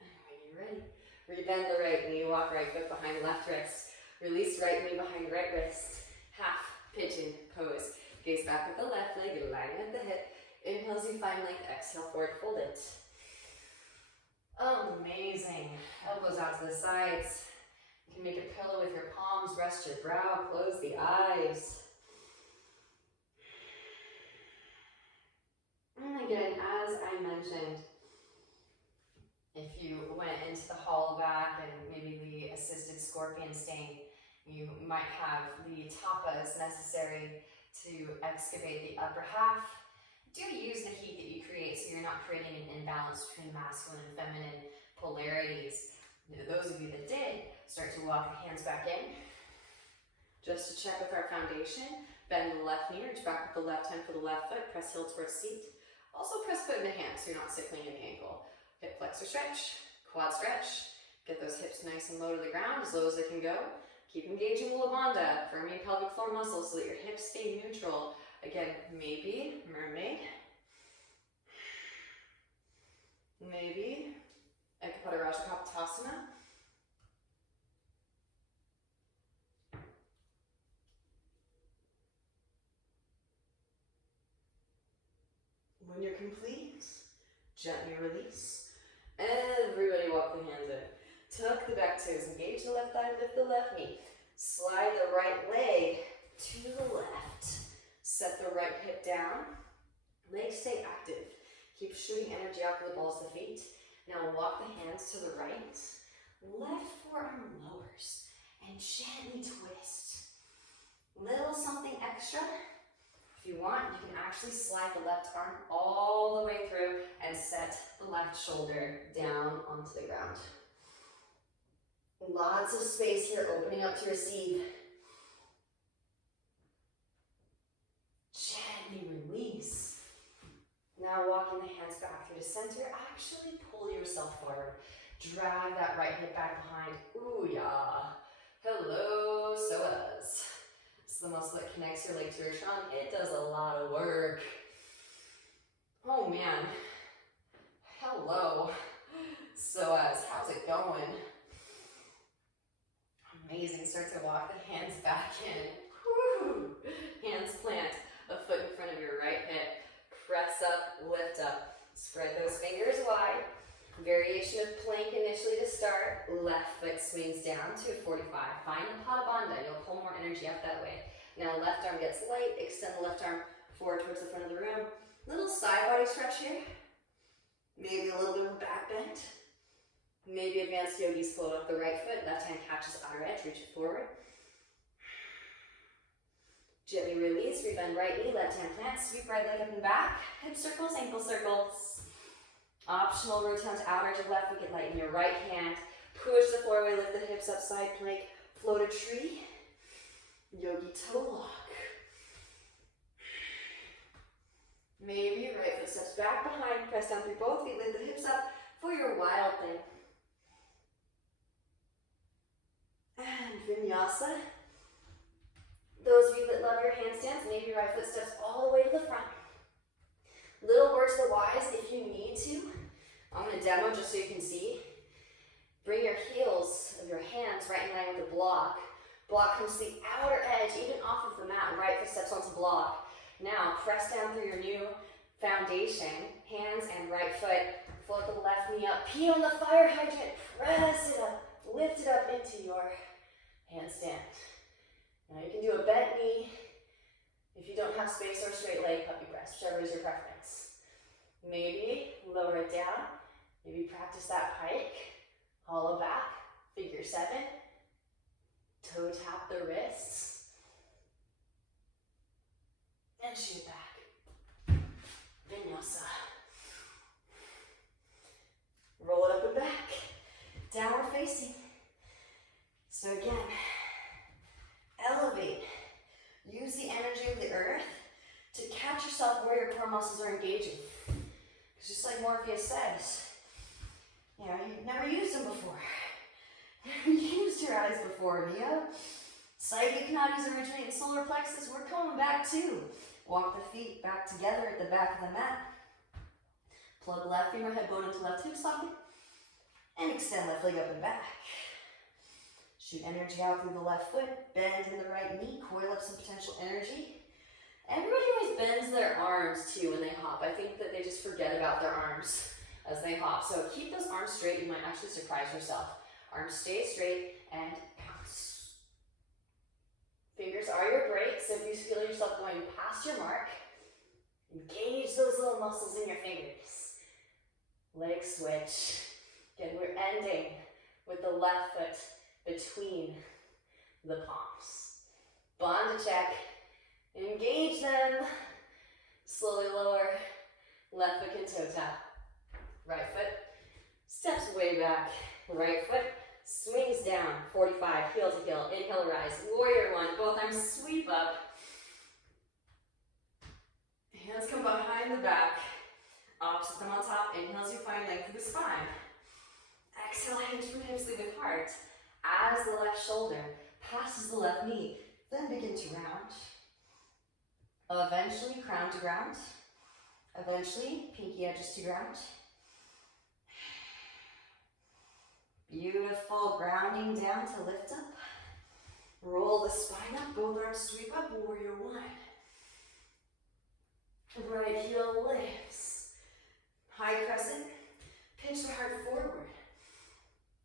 And when you're ready, rebend the right knee, walk right foot behind left wrist. Release right knee behind right wrist. Half pigeon pose. Gaze back with the left leg, align at the hip. Inhale as you find length, exhale forward, fold it. Amazing. Elbows out to the sides. You can make a pillow with your palms, rest your brow, close the eyes. And again, as I mentioned, if you went into the hollow back and maybe the assisted scorpion staying, you might have the tapas necessary to excavate the upper half. Do use the heat that you create so you're not creating an imbalance between masculine and feminine polarities. Those of you that did, start to walk the hands back in. Just to check with our foundation, bend the left knee, reach back with the left hand for the left foot, press heel towards seat. Also press foot into hand so you're not sickling in the ankle. Hip flexor stretch, quad stretch. Get those hips nice and low to the ground, as low as they can go. Keep engaging Mula Bandha, firming pelvic floor muscles so that your hips stay neutral. Again, maybe mermaid. Maybe Ekapada Rajakapotasana. When you're complete, gently release. Everybody walk the hands in. Tuck the back toes, engage the left thigh, lift the left knee. Slide the right leg to the left. Set the right hip down. Legs stay active. Keep shooting energy out to the balls of the feet. Now walk the hands to the right. Left forearm lowers and gently twist. Little something extra. If you want, you can actually slide the left arm all the way through and set the left shoulder down onto the ground. Lots of space here, opening up to receive. Gently release. Now walking the hands back through the center, actually pull yourself forward. Drag that right hip back behind. Ooh, yeah. Hello, psoas. It's the muscle that connects your leg to your trunk. It does a lot of work. Oh man. Hello, psoas. How's it going? Amazing. Start to walk the hands back in. Woo. Hands plant. A foot in front of your right hip. Press up, lift up. Spread those fingers wide. Variation of plank initially to start. Left foot swings down to a 45. Find the Pada Bandha. You'll pull more energy up that way. Now left arm gets light. Extend the left arm forward towards the front of the room. Little side body stretch here. Maybe a little bit of a back bend. Maybe advanced yogis float up the right foot. Left hand catches outer edge. Reach it forward. Gently release, rebend right knee, left hand plant, sweep right leg up and back, hip circles, ankle circles. Optional root to outer edge of left foot, get light in your right hand. Push the floor away, lift the hips up, side plank, float a tree. Yogi toe lock. Maybe right foot steps back behind, press down through both feet, lift the hips up for your wild thing. And vinyasa. Those of you that love your handstands, maybe right foot steps all the way to the front. Little word to the wise if you need to. I'm going to demo just so you can see. Bring your heels of your hands right in line with the block. Block comes to the outer edge, even off of the mat. Right foot steps onto block. Now press down through your new foundation. Hands and right foot. Float the left knee up. Pee on the fire hydrant. Press it up. Lift it up into your handstand. Now you can do a bent knee. If you don't have space or a straight leg, puppy press, whichever is your preference. Maybe lower it down. Maybe practice that pike. Hollow back, figure 7. Toe tap the wrists. And shoot back. Vinyasa. Roll it up and back. Downward facing. So again, elevate. Use the energy of the earth to catch yourself where your core muscles are engaging. It's just like Morpheus says, you know, you've never used them before. Never used your eyes before, Mia. Sciatic canales originate in solar plexus. We're coming back too. Walk the feet back together at the back of the mat. Plug left femur head bone into left hip socket. And extend left leg up and back. Shoot energy out through the left foot. Bend in the right knee. Coil up some potential energy. Everybody always bends their arms too when they hop. I think that they just forget about their arms as they hop. So keep those arms straight. You might actually surprise yourself. Arms stay straight and bounce. Fingers are your brakes. So if you feel yourself going past your mark, engage those little muscles in your fingers. Leg switch. Again, we're ending with the left foot between the palms. Bond to check. Engage them. Slowly lower. Left foot can toe tap. Right foot steps way back. Right foot swings down. 45, heel to heel. Inhale, rise. Warrior one. Both arms sweep up. Hands come behind the back. Opposite them on top. Inhale as you find length of the spine. Exhale, hinge from hips, leave with heart. As the left shoulder passes the left knee, then begin to round. Eventually, crown to ground. Eventually, pinky edges to ground. Beautiful, grounding down to lift up. Roll the spine up, both arms sweep up, warrior one. Right heel lifts. High crescent, pinch the heart forward.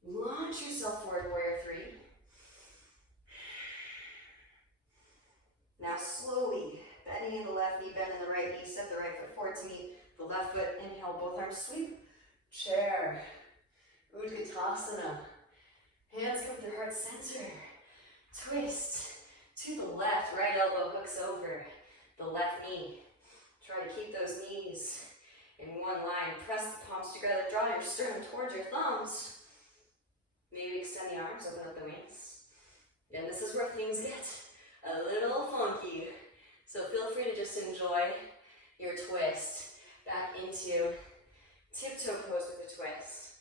Launch yourself forward, warrior three. Now slowly, bending in the left knee, bend in the right knee, step the right foot forward to meet the left foot. Inhale, both arms sweep. Chair. Utkatasana. Hands come through heart center. Twist to the left. Right elbow hooks over the left knee. Try to keep those knees in one line. Press the palms together. Draw your sternum towards your thumbs. Maybe extend the arms, open up the wings. And this is where things get a little funky. So feel free to just enjoy your twist back into tiptoe pose with a twist.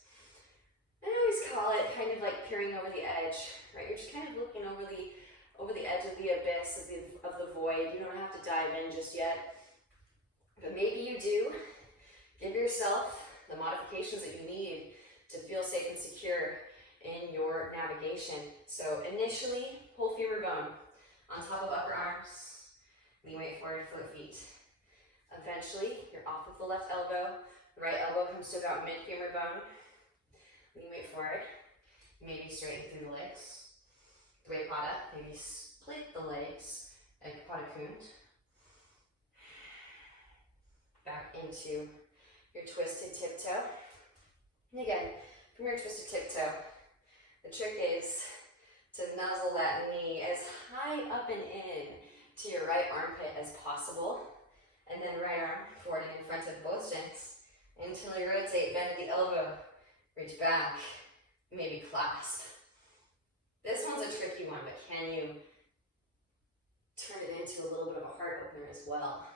I always call it kind of like peering over the edge, right? You're just kind of looking over the edge of the abyss of the void. You don't have to dive in just yet, but maybe you do. Give yourself the modifications that you need to feel safe and secure in your navigation. So initially, whole femur bone on top of upper arms, knee weight forward, foot feet. Eventually, you're off with the left elbow, right elbow comes to about mid femur bone, knee weight forward, maybe straighten through the legs. Dvipada, maybe split the legs, and Pada Kund. Back into your twisted tiptoe. And again, from your twisted tiptoe, the trick is to nuzzle that knee as high up and in to your right armpit as possible. And then right arm forward and in front of both shins until you rotate, bend the elbow, reach back, maybe clasp. This one's a tricky one, but can you turn it into a little bit of a heart opener as well?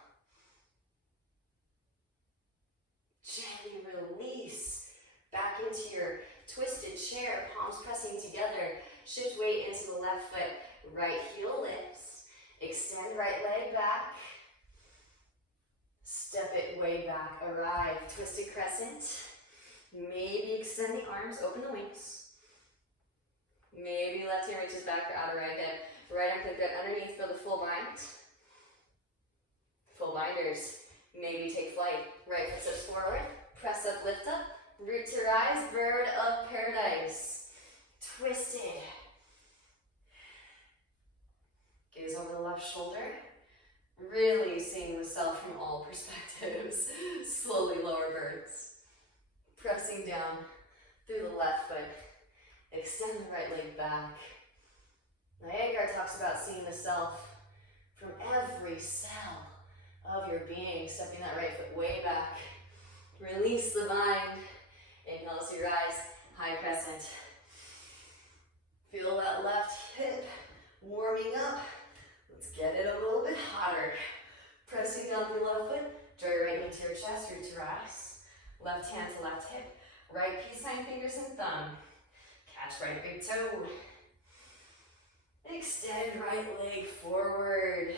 Gently release back into your twisted chair, palms pressing together. Shift weight into the left foot, right heel lifts. Extend right leg back. Step it way back, arrive, twisted crescent. Maybe extend the arms, open the wings. Maybe left hand reaches back for outer right hip. Right arm can thread underneath for the full bind. Full binders. Maybe take flight. Right foot steps forward. Press up, lift up. Root to rise. Bird of paradise. Twisted. Gaze over the left shoulder. Really seeing the self from all perspectives. Slowly lower birds. Pressing down through the left foot. Extend the right leg back. Iyengar talks about seeing the self from every cell of your being. Stepping that right foot way back. Release the bind. Inhale as you rise. High crescent. Feel that left hip warming up. Let's get it a little bit hotter. Pressing down through left foot. Draw your right into your chest. Root to rise. Left hand to left hip. Right peace sign, fingers and thumb. Catch right big toe. Extend right leg forward.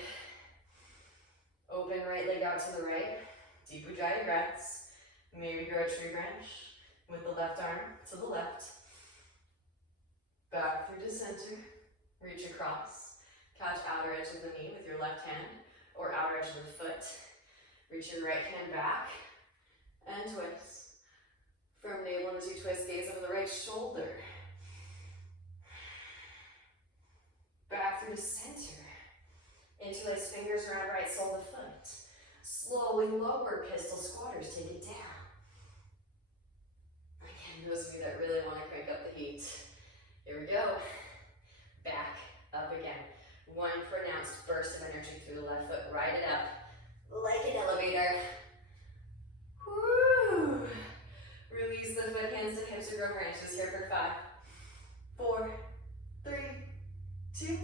Open right leg out to the right. Deep Ujjayi breaths. Maybe grow a tree branch with the left arm to the left. Back through to center. Reach across. Catch outer edge of the knee with your left hand or outer edge of the foot. Reach your right hand back and twist. From navel as you twist, gaze over the right shoulder. Back through to center. Interlace fingers around right sole of the foot. Slowly lower pistol squatters, take it down. Again, those of you that really want to crank up the heat. Here we go. Back, up again. One pronounced burst of energy through the left foot. Ride it up like an elevator. Woo! Release the foot, hands to hips or grow branches here for 5, 4, 3, 2,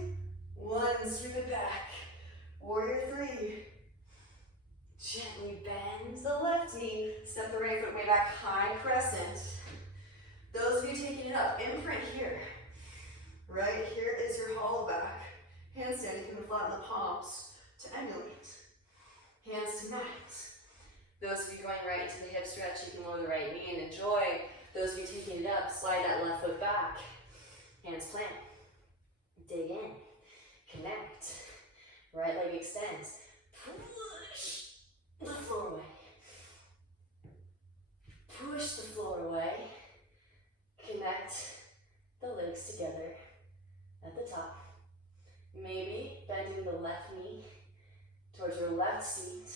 1. Sweep it back. Warrior 3. Gently bend the left knee. Step the right foot way back, high crescent. Those of you taking it up, imprint here. Right here is your hollow back. Handstand, you can flatten the palms to emulate. Hands to mat. Those of you going right into the hip stretch, you can lower the right knee and enjoy. Those of you taking it up, slide that left foot back. Hands plant. Dig in. Connect. Right leg extends. Push the floor away. Push the floor away. Connect the legs together at the top. Maybe bending the left knee towards your left seat.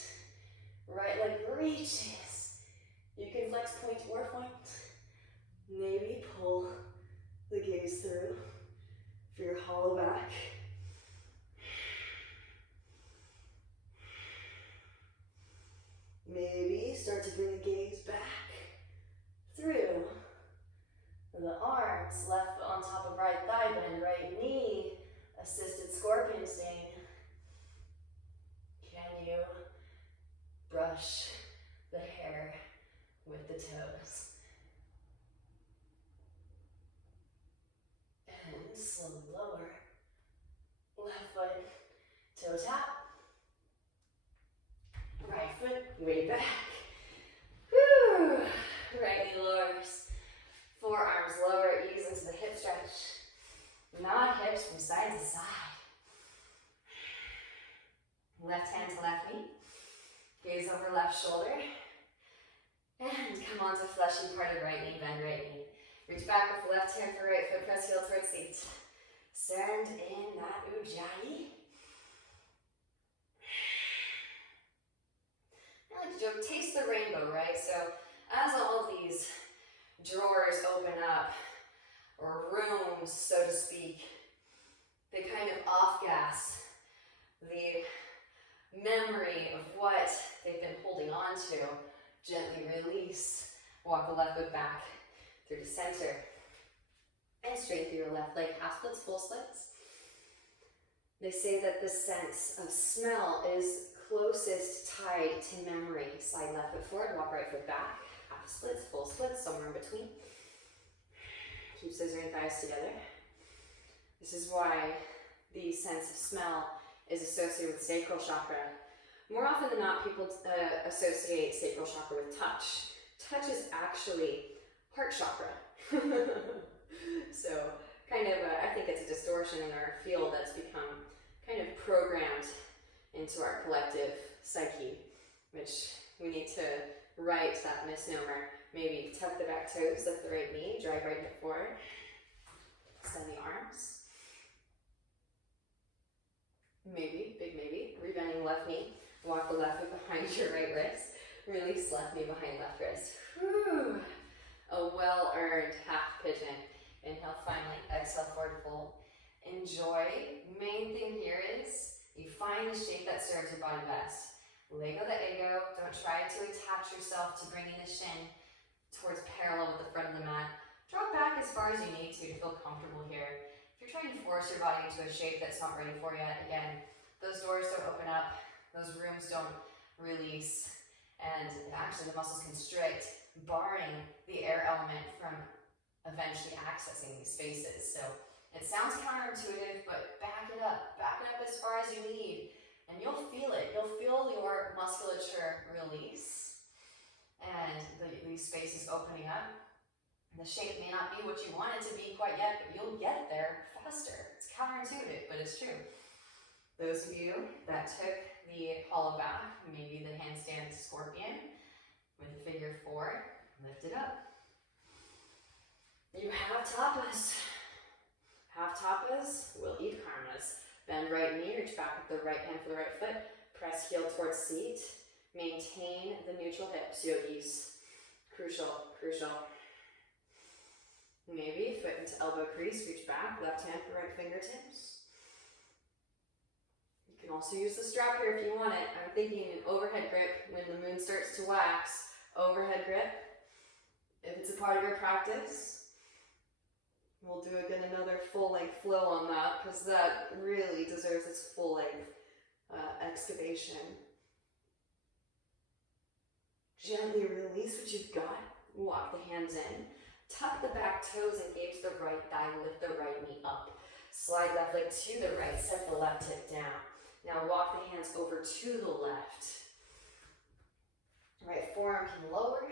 Right leg reaches. You can flex point or point. Maybe pull the gaze through for your hollow back. Maybe start to bring the gaze back through the arms. Left foot on top of right thigh, bend right knee. Assisted scorpion stain. Can you brush the hair with the toes? And slowly lower. Left foot, toe tap. Right foot, way back. Whew. Right knee lowers. Forearms lower, ease into the hip stretch. Nod hips from side to side. Left hand to left knee. Gaze over left shoulder. And come on to fleshy parted right knee, bend right knee. Reach back with the left hand for right foot, press heel towards seat. Send in that Ujjayi. I like to joke, taste the rainbow, right? So as all of these drawers open up, or rooms, so to speak, they kind of off-gas the memory of what they've been holding on to. Gently release. Walk the left foot back through to center. And straight through your left leg, half splits, full splits. They say that the sense of smell is closest tied to memory. Slide left foot forward, walk right foot back. Half splits, full splits, somewhere in between. Keep scissoring thighs together. This is why the sense of smell is associated with sacral chakra. More often than not, people associate sacral chakra with touch. Touch is actually heart chakra. So kind of, I think it's a distortion in our field that's become kind of programmed into our collective psyche, which we need to right that misnomer. Maybe tuck the back toes, lift the right knee, drive right hip forward. Extend the arms. Maybe, big maybe, rebending left knee. Walk the left foot behind your right wrist. Release left knee behind left wrist. Whew. A well-earned half pigeon. Inhale finally, exhale forward fold. Enjoy. Main thing here is you find the shape that serves your body best. Lego the ego. Don't try to attach yourself to bringing the shin towards parallel with the front of the mat. Drop back as far as you need to feel comfortable here. If you're trying to force your body into a shape that's not ready for you yet, again, those doors don't open up, those rooms don't release, and actually the muscles constrict barring the air element from eventually accessing these spaces. So it sounds counterintuitive, but back it up as far as you need, and you'll feel it. You'll feel your musculature release and these spaces opening up. The shape may not be what you want it to be quite yet, but you'll get there faster. It's counterintuitive, but it's true. Those of you that took the hollow back, maybe the handstand scorpion with a figure 4, lift it up. You have tapas. Half tapas, we'll eat karmas. Bend right knee, reach back with the right hand for the right foot. Press heel towards seat. Maintain the neutral hips, yogis. Crucial, crucial. Maybe foot into elbow crease, reach back, left hand for right fingertips. You can also use the strap here if you want it. I'm thinking an overhead grip when the moon starts to wax. Overhead grip. If it's a part of your practice, we'll do again another full-length flow on that because that really deserves its full-length excavation. Gently release what you've got. Walk the hands in. Tuck the back toes, engage the right thigh, lift the right knee up. Slide left leg to the right, set the left hip down. Now walk the hands over to the left. Right forearm can lower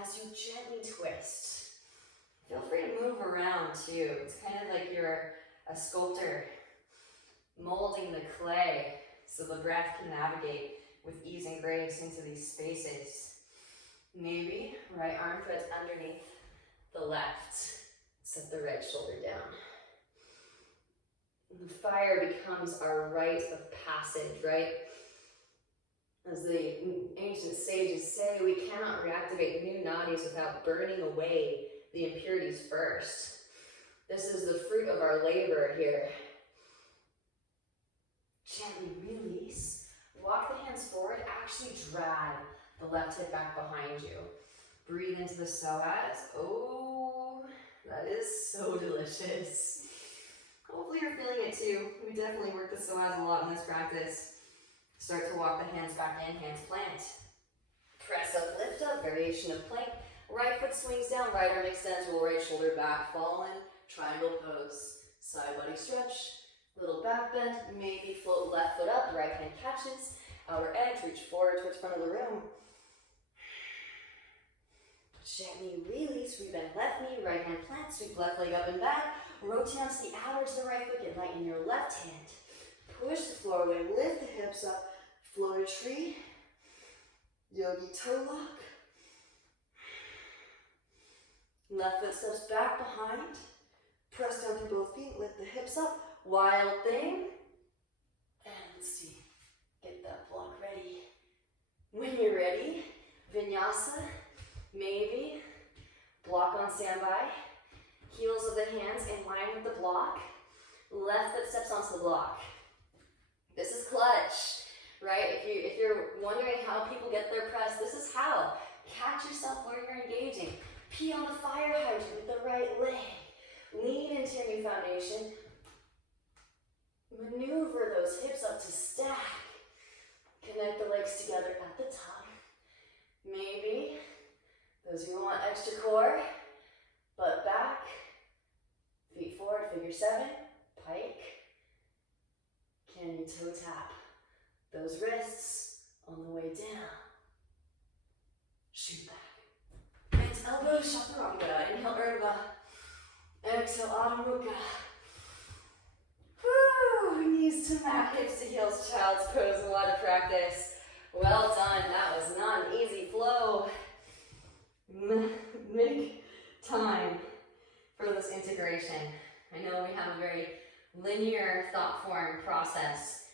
as you gently twist. Feel free to move around too. It's kind of like you're a sculptor molding the clay so the breath can navigate with ease and grace into these spaces. Maybe right arm puts underneath the left. Set the right shoulder down. The fire becomes our rite of passage, right? As the ancient sages say, we cannot reactivate new nadis without burning away the impurities first. This is the fruit of our labor here. Gently release. Walk the hands forward. Actually drag the left hip back behind you. Breathe into the psoas. Oh, that is so delicious. Hopefully you're feeling it too. We definitely work the psoas a lot in this practice. Start to walk the hands back in, hands plant. Press up, lift up, variation of plank. Right foot swings down, right arm extends, roll right shoulder back, fallen, triangle pose. Side body stretch, little back bend, maybe float left foot up, right hand catches. Outer edge, reach forward towards front of the room. Gently release, rebend left knee, right hand plant, sweep left leg up and back. Rotate onto the outer edge of the right foot, get light in your left hand. Push the floor away, lift the hips up, floater tree, yogi toe lock. Left foot steps back behind, press down through both feet, lift the hips up, wild thing. And let's see, get that block ready. When you're ready, vinyasa, maybe, block on standby, heels of the hands in line with the block, left foot steps onto the block. This is clutch, right? If you're wondering how people get their press, this is how. Catch yourself where you're engaging. Pee on the fire hydrant with the right leg. Lean into your new foundation. Maneuver those hips up to stack. Connect the legs together at the top. Maybe those of you who want extra core, butt back, feet forward, figure 7, pike. Can you toe tap those wrists on the way down? Shoot back. Bent elbow, chaturanga. Inhale, Urdhva. Exhale, Adho Mukha. Woo! Knees to mat, hips to heels, child's pose. A lot of practice. Well done. That was not an easy flow. Make time for this integration. I know we have a very linear thought form process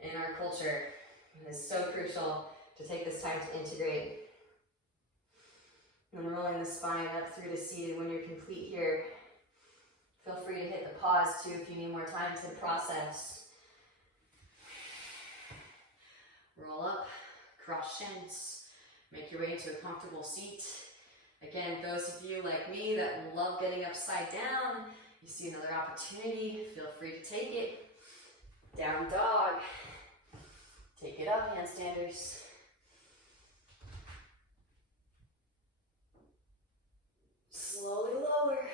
in our culture. It is so crucial to take this time to integrate. And rolling the spine up through to seated. When you're complete here, feel free to hit the pause too if you need more time to process. Roll up, cross shins, make your way into a comfortable seat. Again, those of you like me that love getting upside down, you see another opportunity, feel free to take it. Down dog. Take it up, handstanders. slowly lower.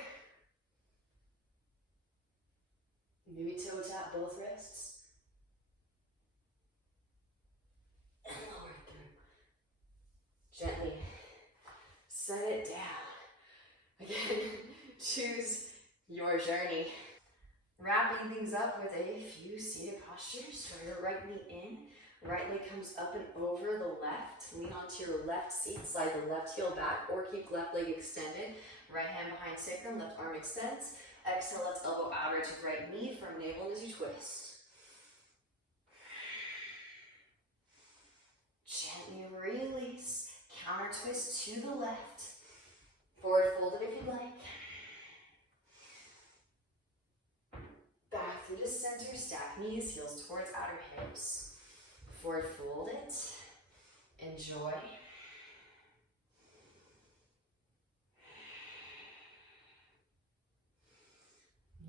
Maybe toe tap both wrists. And lower it through. Gently set it down. Again, choose your journey. Wrapping things up with a few seated postures. Draw your right knee in. Right leg comes up and over the left. Lean onto your left seat, slide the left heel back, or keep left leg extended. Right hand behind sacrum, left arm extends. Exhale, left elbow outer to right knee from navel as you twist. Gently release. Counter twist to the left. Forward fold it if you'd like. Back through the center, stack knees, heels towards outer hips. Forward fold it. Enjoy.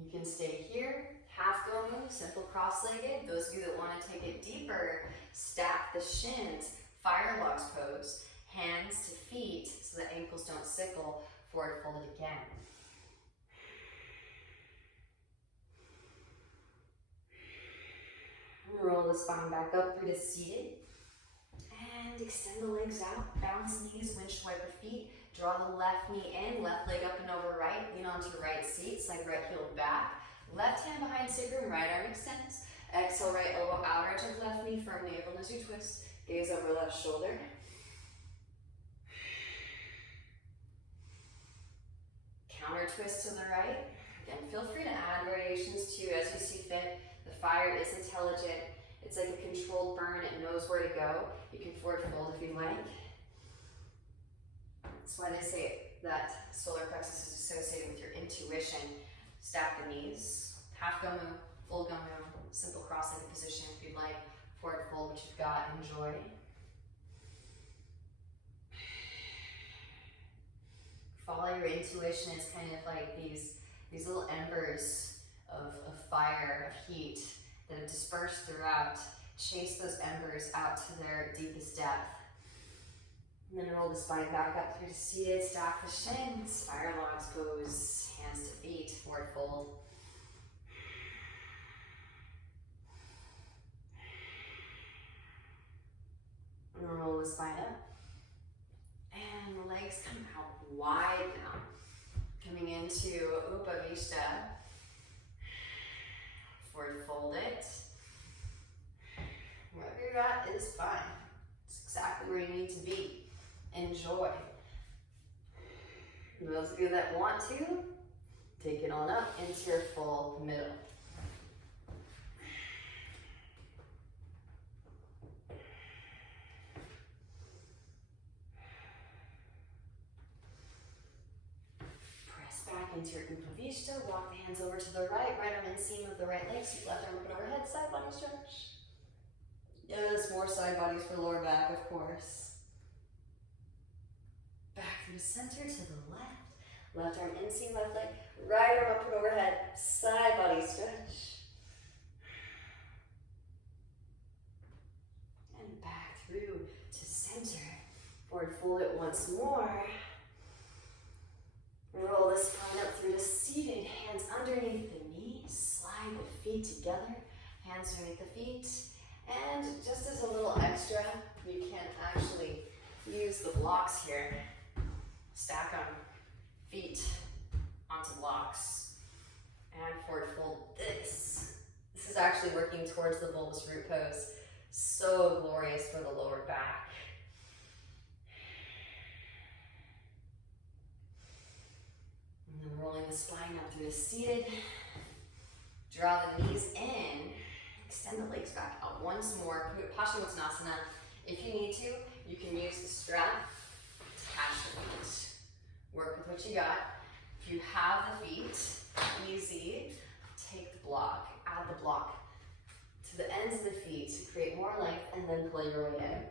You can stay here, half go move, simple cross-legged. Those of you that want to take it deeper, stack the shins, firelocks pose, hands to feet so the ankles don't sickle. Forward fold it again. Roll the spine back up through to seated. And extend the legs out, bounce knees, windshield wiper feet. Draw the left knee in, left leg up and over right. Lean onto right seat, slide right heel back. Left hand behind sacrum, right arm extends. Exhale, right elbow outer edge of left knee, firm navel as you twist. Gaze over left shoulder. Counter twist to the right. Again, feel free to add variations too as you see fit. The fire is intelligent. It's like a controlled burn. It knows where to go. You can forward fold if you like. That's why they say that solar plexus is associated with your intuition. Stack the knees. Half go move, full go move, simple cross-legged position if you'd like. Forward fold what you've got. Enjoy. Follow your intuition. It's kind of like these little embers of fire, of heat that have dispersed throughout. Chase those embers out to their deepest depth. And then roll the spine back up through to seated, stack the shins, firelocks pose, hands to feet, forward fold. And roll the spine up. And the legs come out wide now. Coming into Upavishta. Forward fold it. Wherever you're at is fine. It's exactly where you need to be. Enjoy. And those of you that want to, take it on up into your full middle. Press back into your Upavishta. Walk the hands over to the right arm inseam of the right leg. Sweep left arm open overhead, side body stretch. Yes, more side bodies for lower back, of course. Back through the center to the left. Left arm inseam, left leg. Right arm up and overhead. Side body stretch. And back through to center. Forward fold it once more. Roll the spine up through to seated. Hands underneath the knees. Slide the feet together. Hands underneath the feet. And just as a little extra, you can actually use the blocks here. Stack them, feet onto blocks, and forward fold this. This is actually working towards the bulbous root pose. So glorious for the lower back. And then rolling the spine up through the seated. Draw the knees in. Extend the legs back out once more. Paschimottanasana. If you need to, you can use the strap to catch the feet. Work with what you got. If you have the feet, easy. Take the block, add the block to the ends of the feet to create more length, and then pull your way in.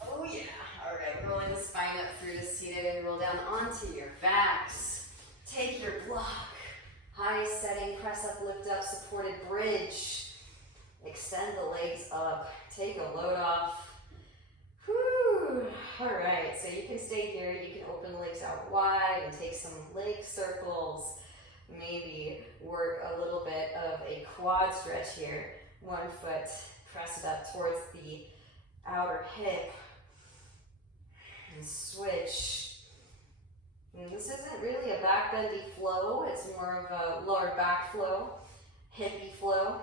Oh yeah, all right, rolling the spine up through to seated and roll down onto your backs. Take your block. High setting, press up, lift up, supported bridge. Extend the legs up. Take a load off. Whew. All right, so you can stay here. You can open the legs out wide and take some leg circles. Maybe work a little bit of a quad stretch here. One foot, press it up towards the outer hip and switch. And this isn't really a back bendy flow, it's more of a lower back flow, hippie flow,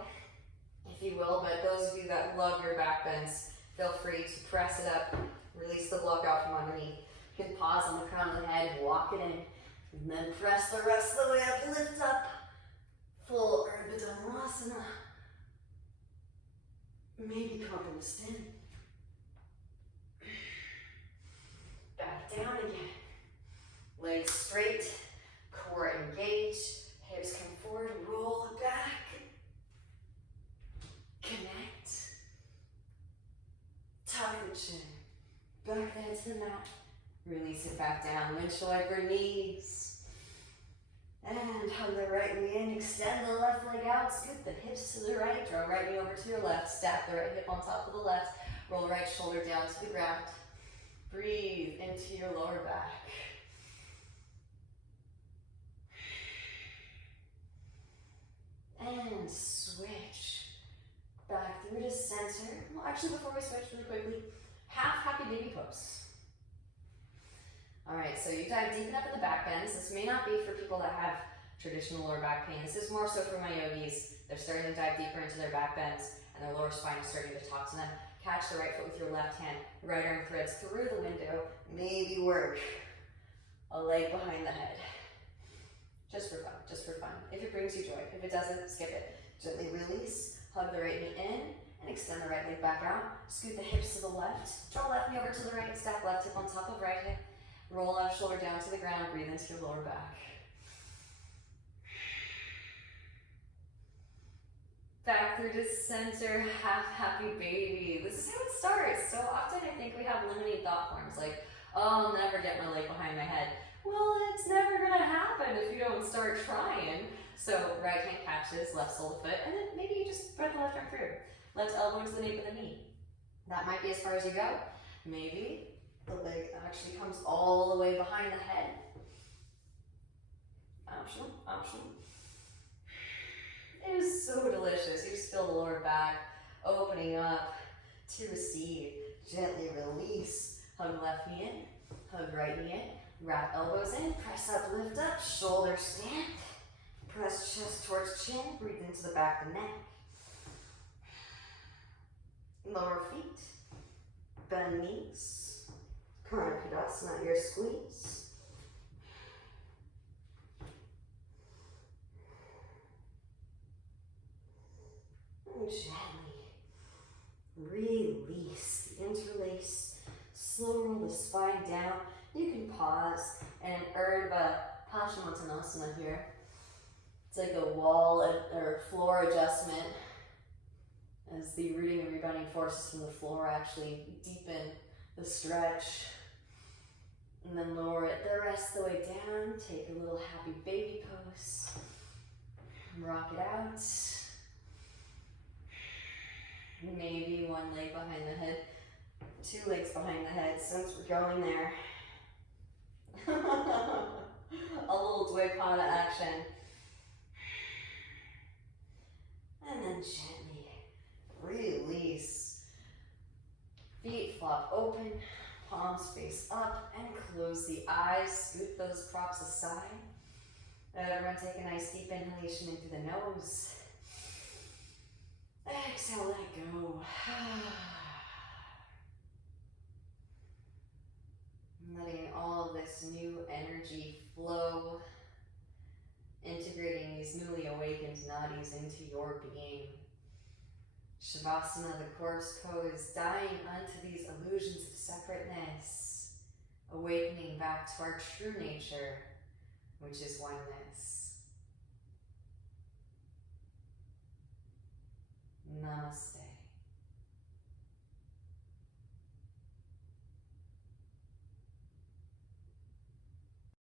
if you will. But those of you that love your back bends, feel free to press it up, release the block out from underneath. You can pause on the crown of the head, walk it in, and then press the rest of the way up, lift up, full Urdhva Dhanurasana. Maybe come up in the spin. Back down again. Legs straight, core engaged, hips come forward, roll it back. Connect. Tuck the chin. Back down to the mat. Release it back down. Windshield wiper knees. And hug the right knee in. Extend the left leg out. Scoot the hips to the right. Draw right knee over to your left. Stack the right hip on top of the left. Roll right shoulder down to the ground. Breathe into your lower back. And switch back through to center. Well, actually, before we switch really quickly, half happy baby pose. All right, so you dive deep enough in the back bends. This may not be for people that have traditional lower back pain. This is more so for my yogis. They're starting to dive deeper into their back bends and their lower spine is starting to talk to them. Catch the right foot with your left hand. Right arm threads through the window. Maybe work a leg behind the head. Just for fun, just for fun. If it brings you joy. If it doesn't, skip it. Gently release, hug the right knee in, and extend the right leg back out. Scoot the hips to the left. Draw left knee over to the right, stack left hip on top of right hip. Roll left shoulder down to the ground, breathe into your lower back. Back through to center, half happy baby. This is how it starts. So often I think we have limiting thought forms like, oh, I'll never get my leg behind my head. Well, it's never gonna happen if you don't start trying. So right hand catches, left sole of the foot, and then maybe you just spread the left arm through. Left elbow into the nape of the knee. That might be as far as you go. Maybe the leg actually comes all the way behind the head. Optional, optional. It is so delicious. You just feel the lower back opening up to receive. Gently release. Hug left knee in, hug right knee in. Wrap elbows in, press up, lift up, shoulder stand. Press chest towards chin, breathe into the back of the neck. Lower feet, bend knees. Karnakadasana, your squeeze. And gently release, interlace, slow roll the spine down. You can pause and Urdhva Paschimottanasana here. It's like a wall or floor adjustment as the rooting and rebounding forces from the floor actually deepen the stretch. And then lower it the rest of the way down. Take a little happy baby pose. Rock it out. Maybe one leg behind the head, two legs behind the head since we're going there. A little Dvipata action. And then gently release. Feet flop open, palms face up, and close the eyes. Scoot those props aside. Everyone take a nice deep inhalation in through the nose. Exhale, let it go. Letting all of this new energy flow, integrating these newly awakened nadis into your being. Shavasana, the corpse pose, dying unto these illusions of separateness, awakening back to our true nature, which is oneness. Namaste.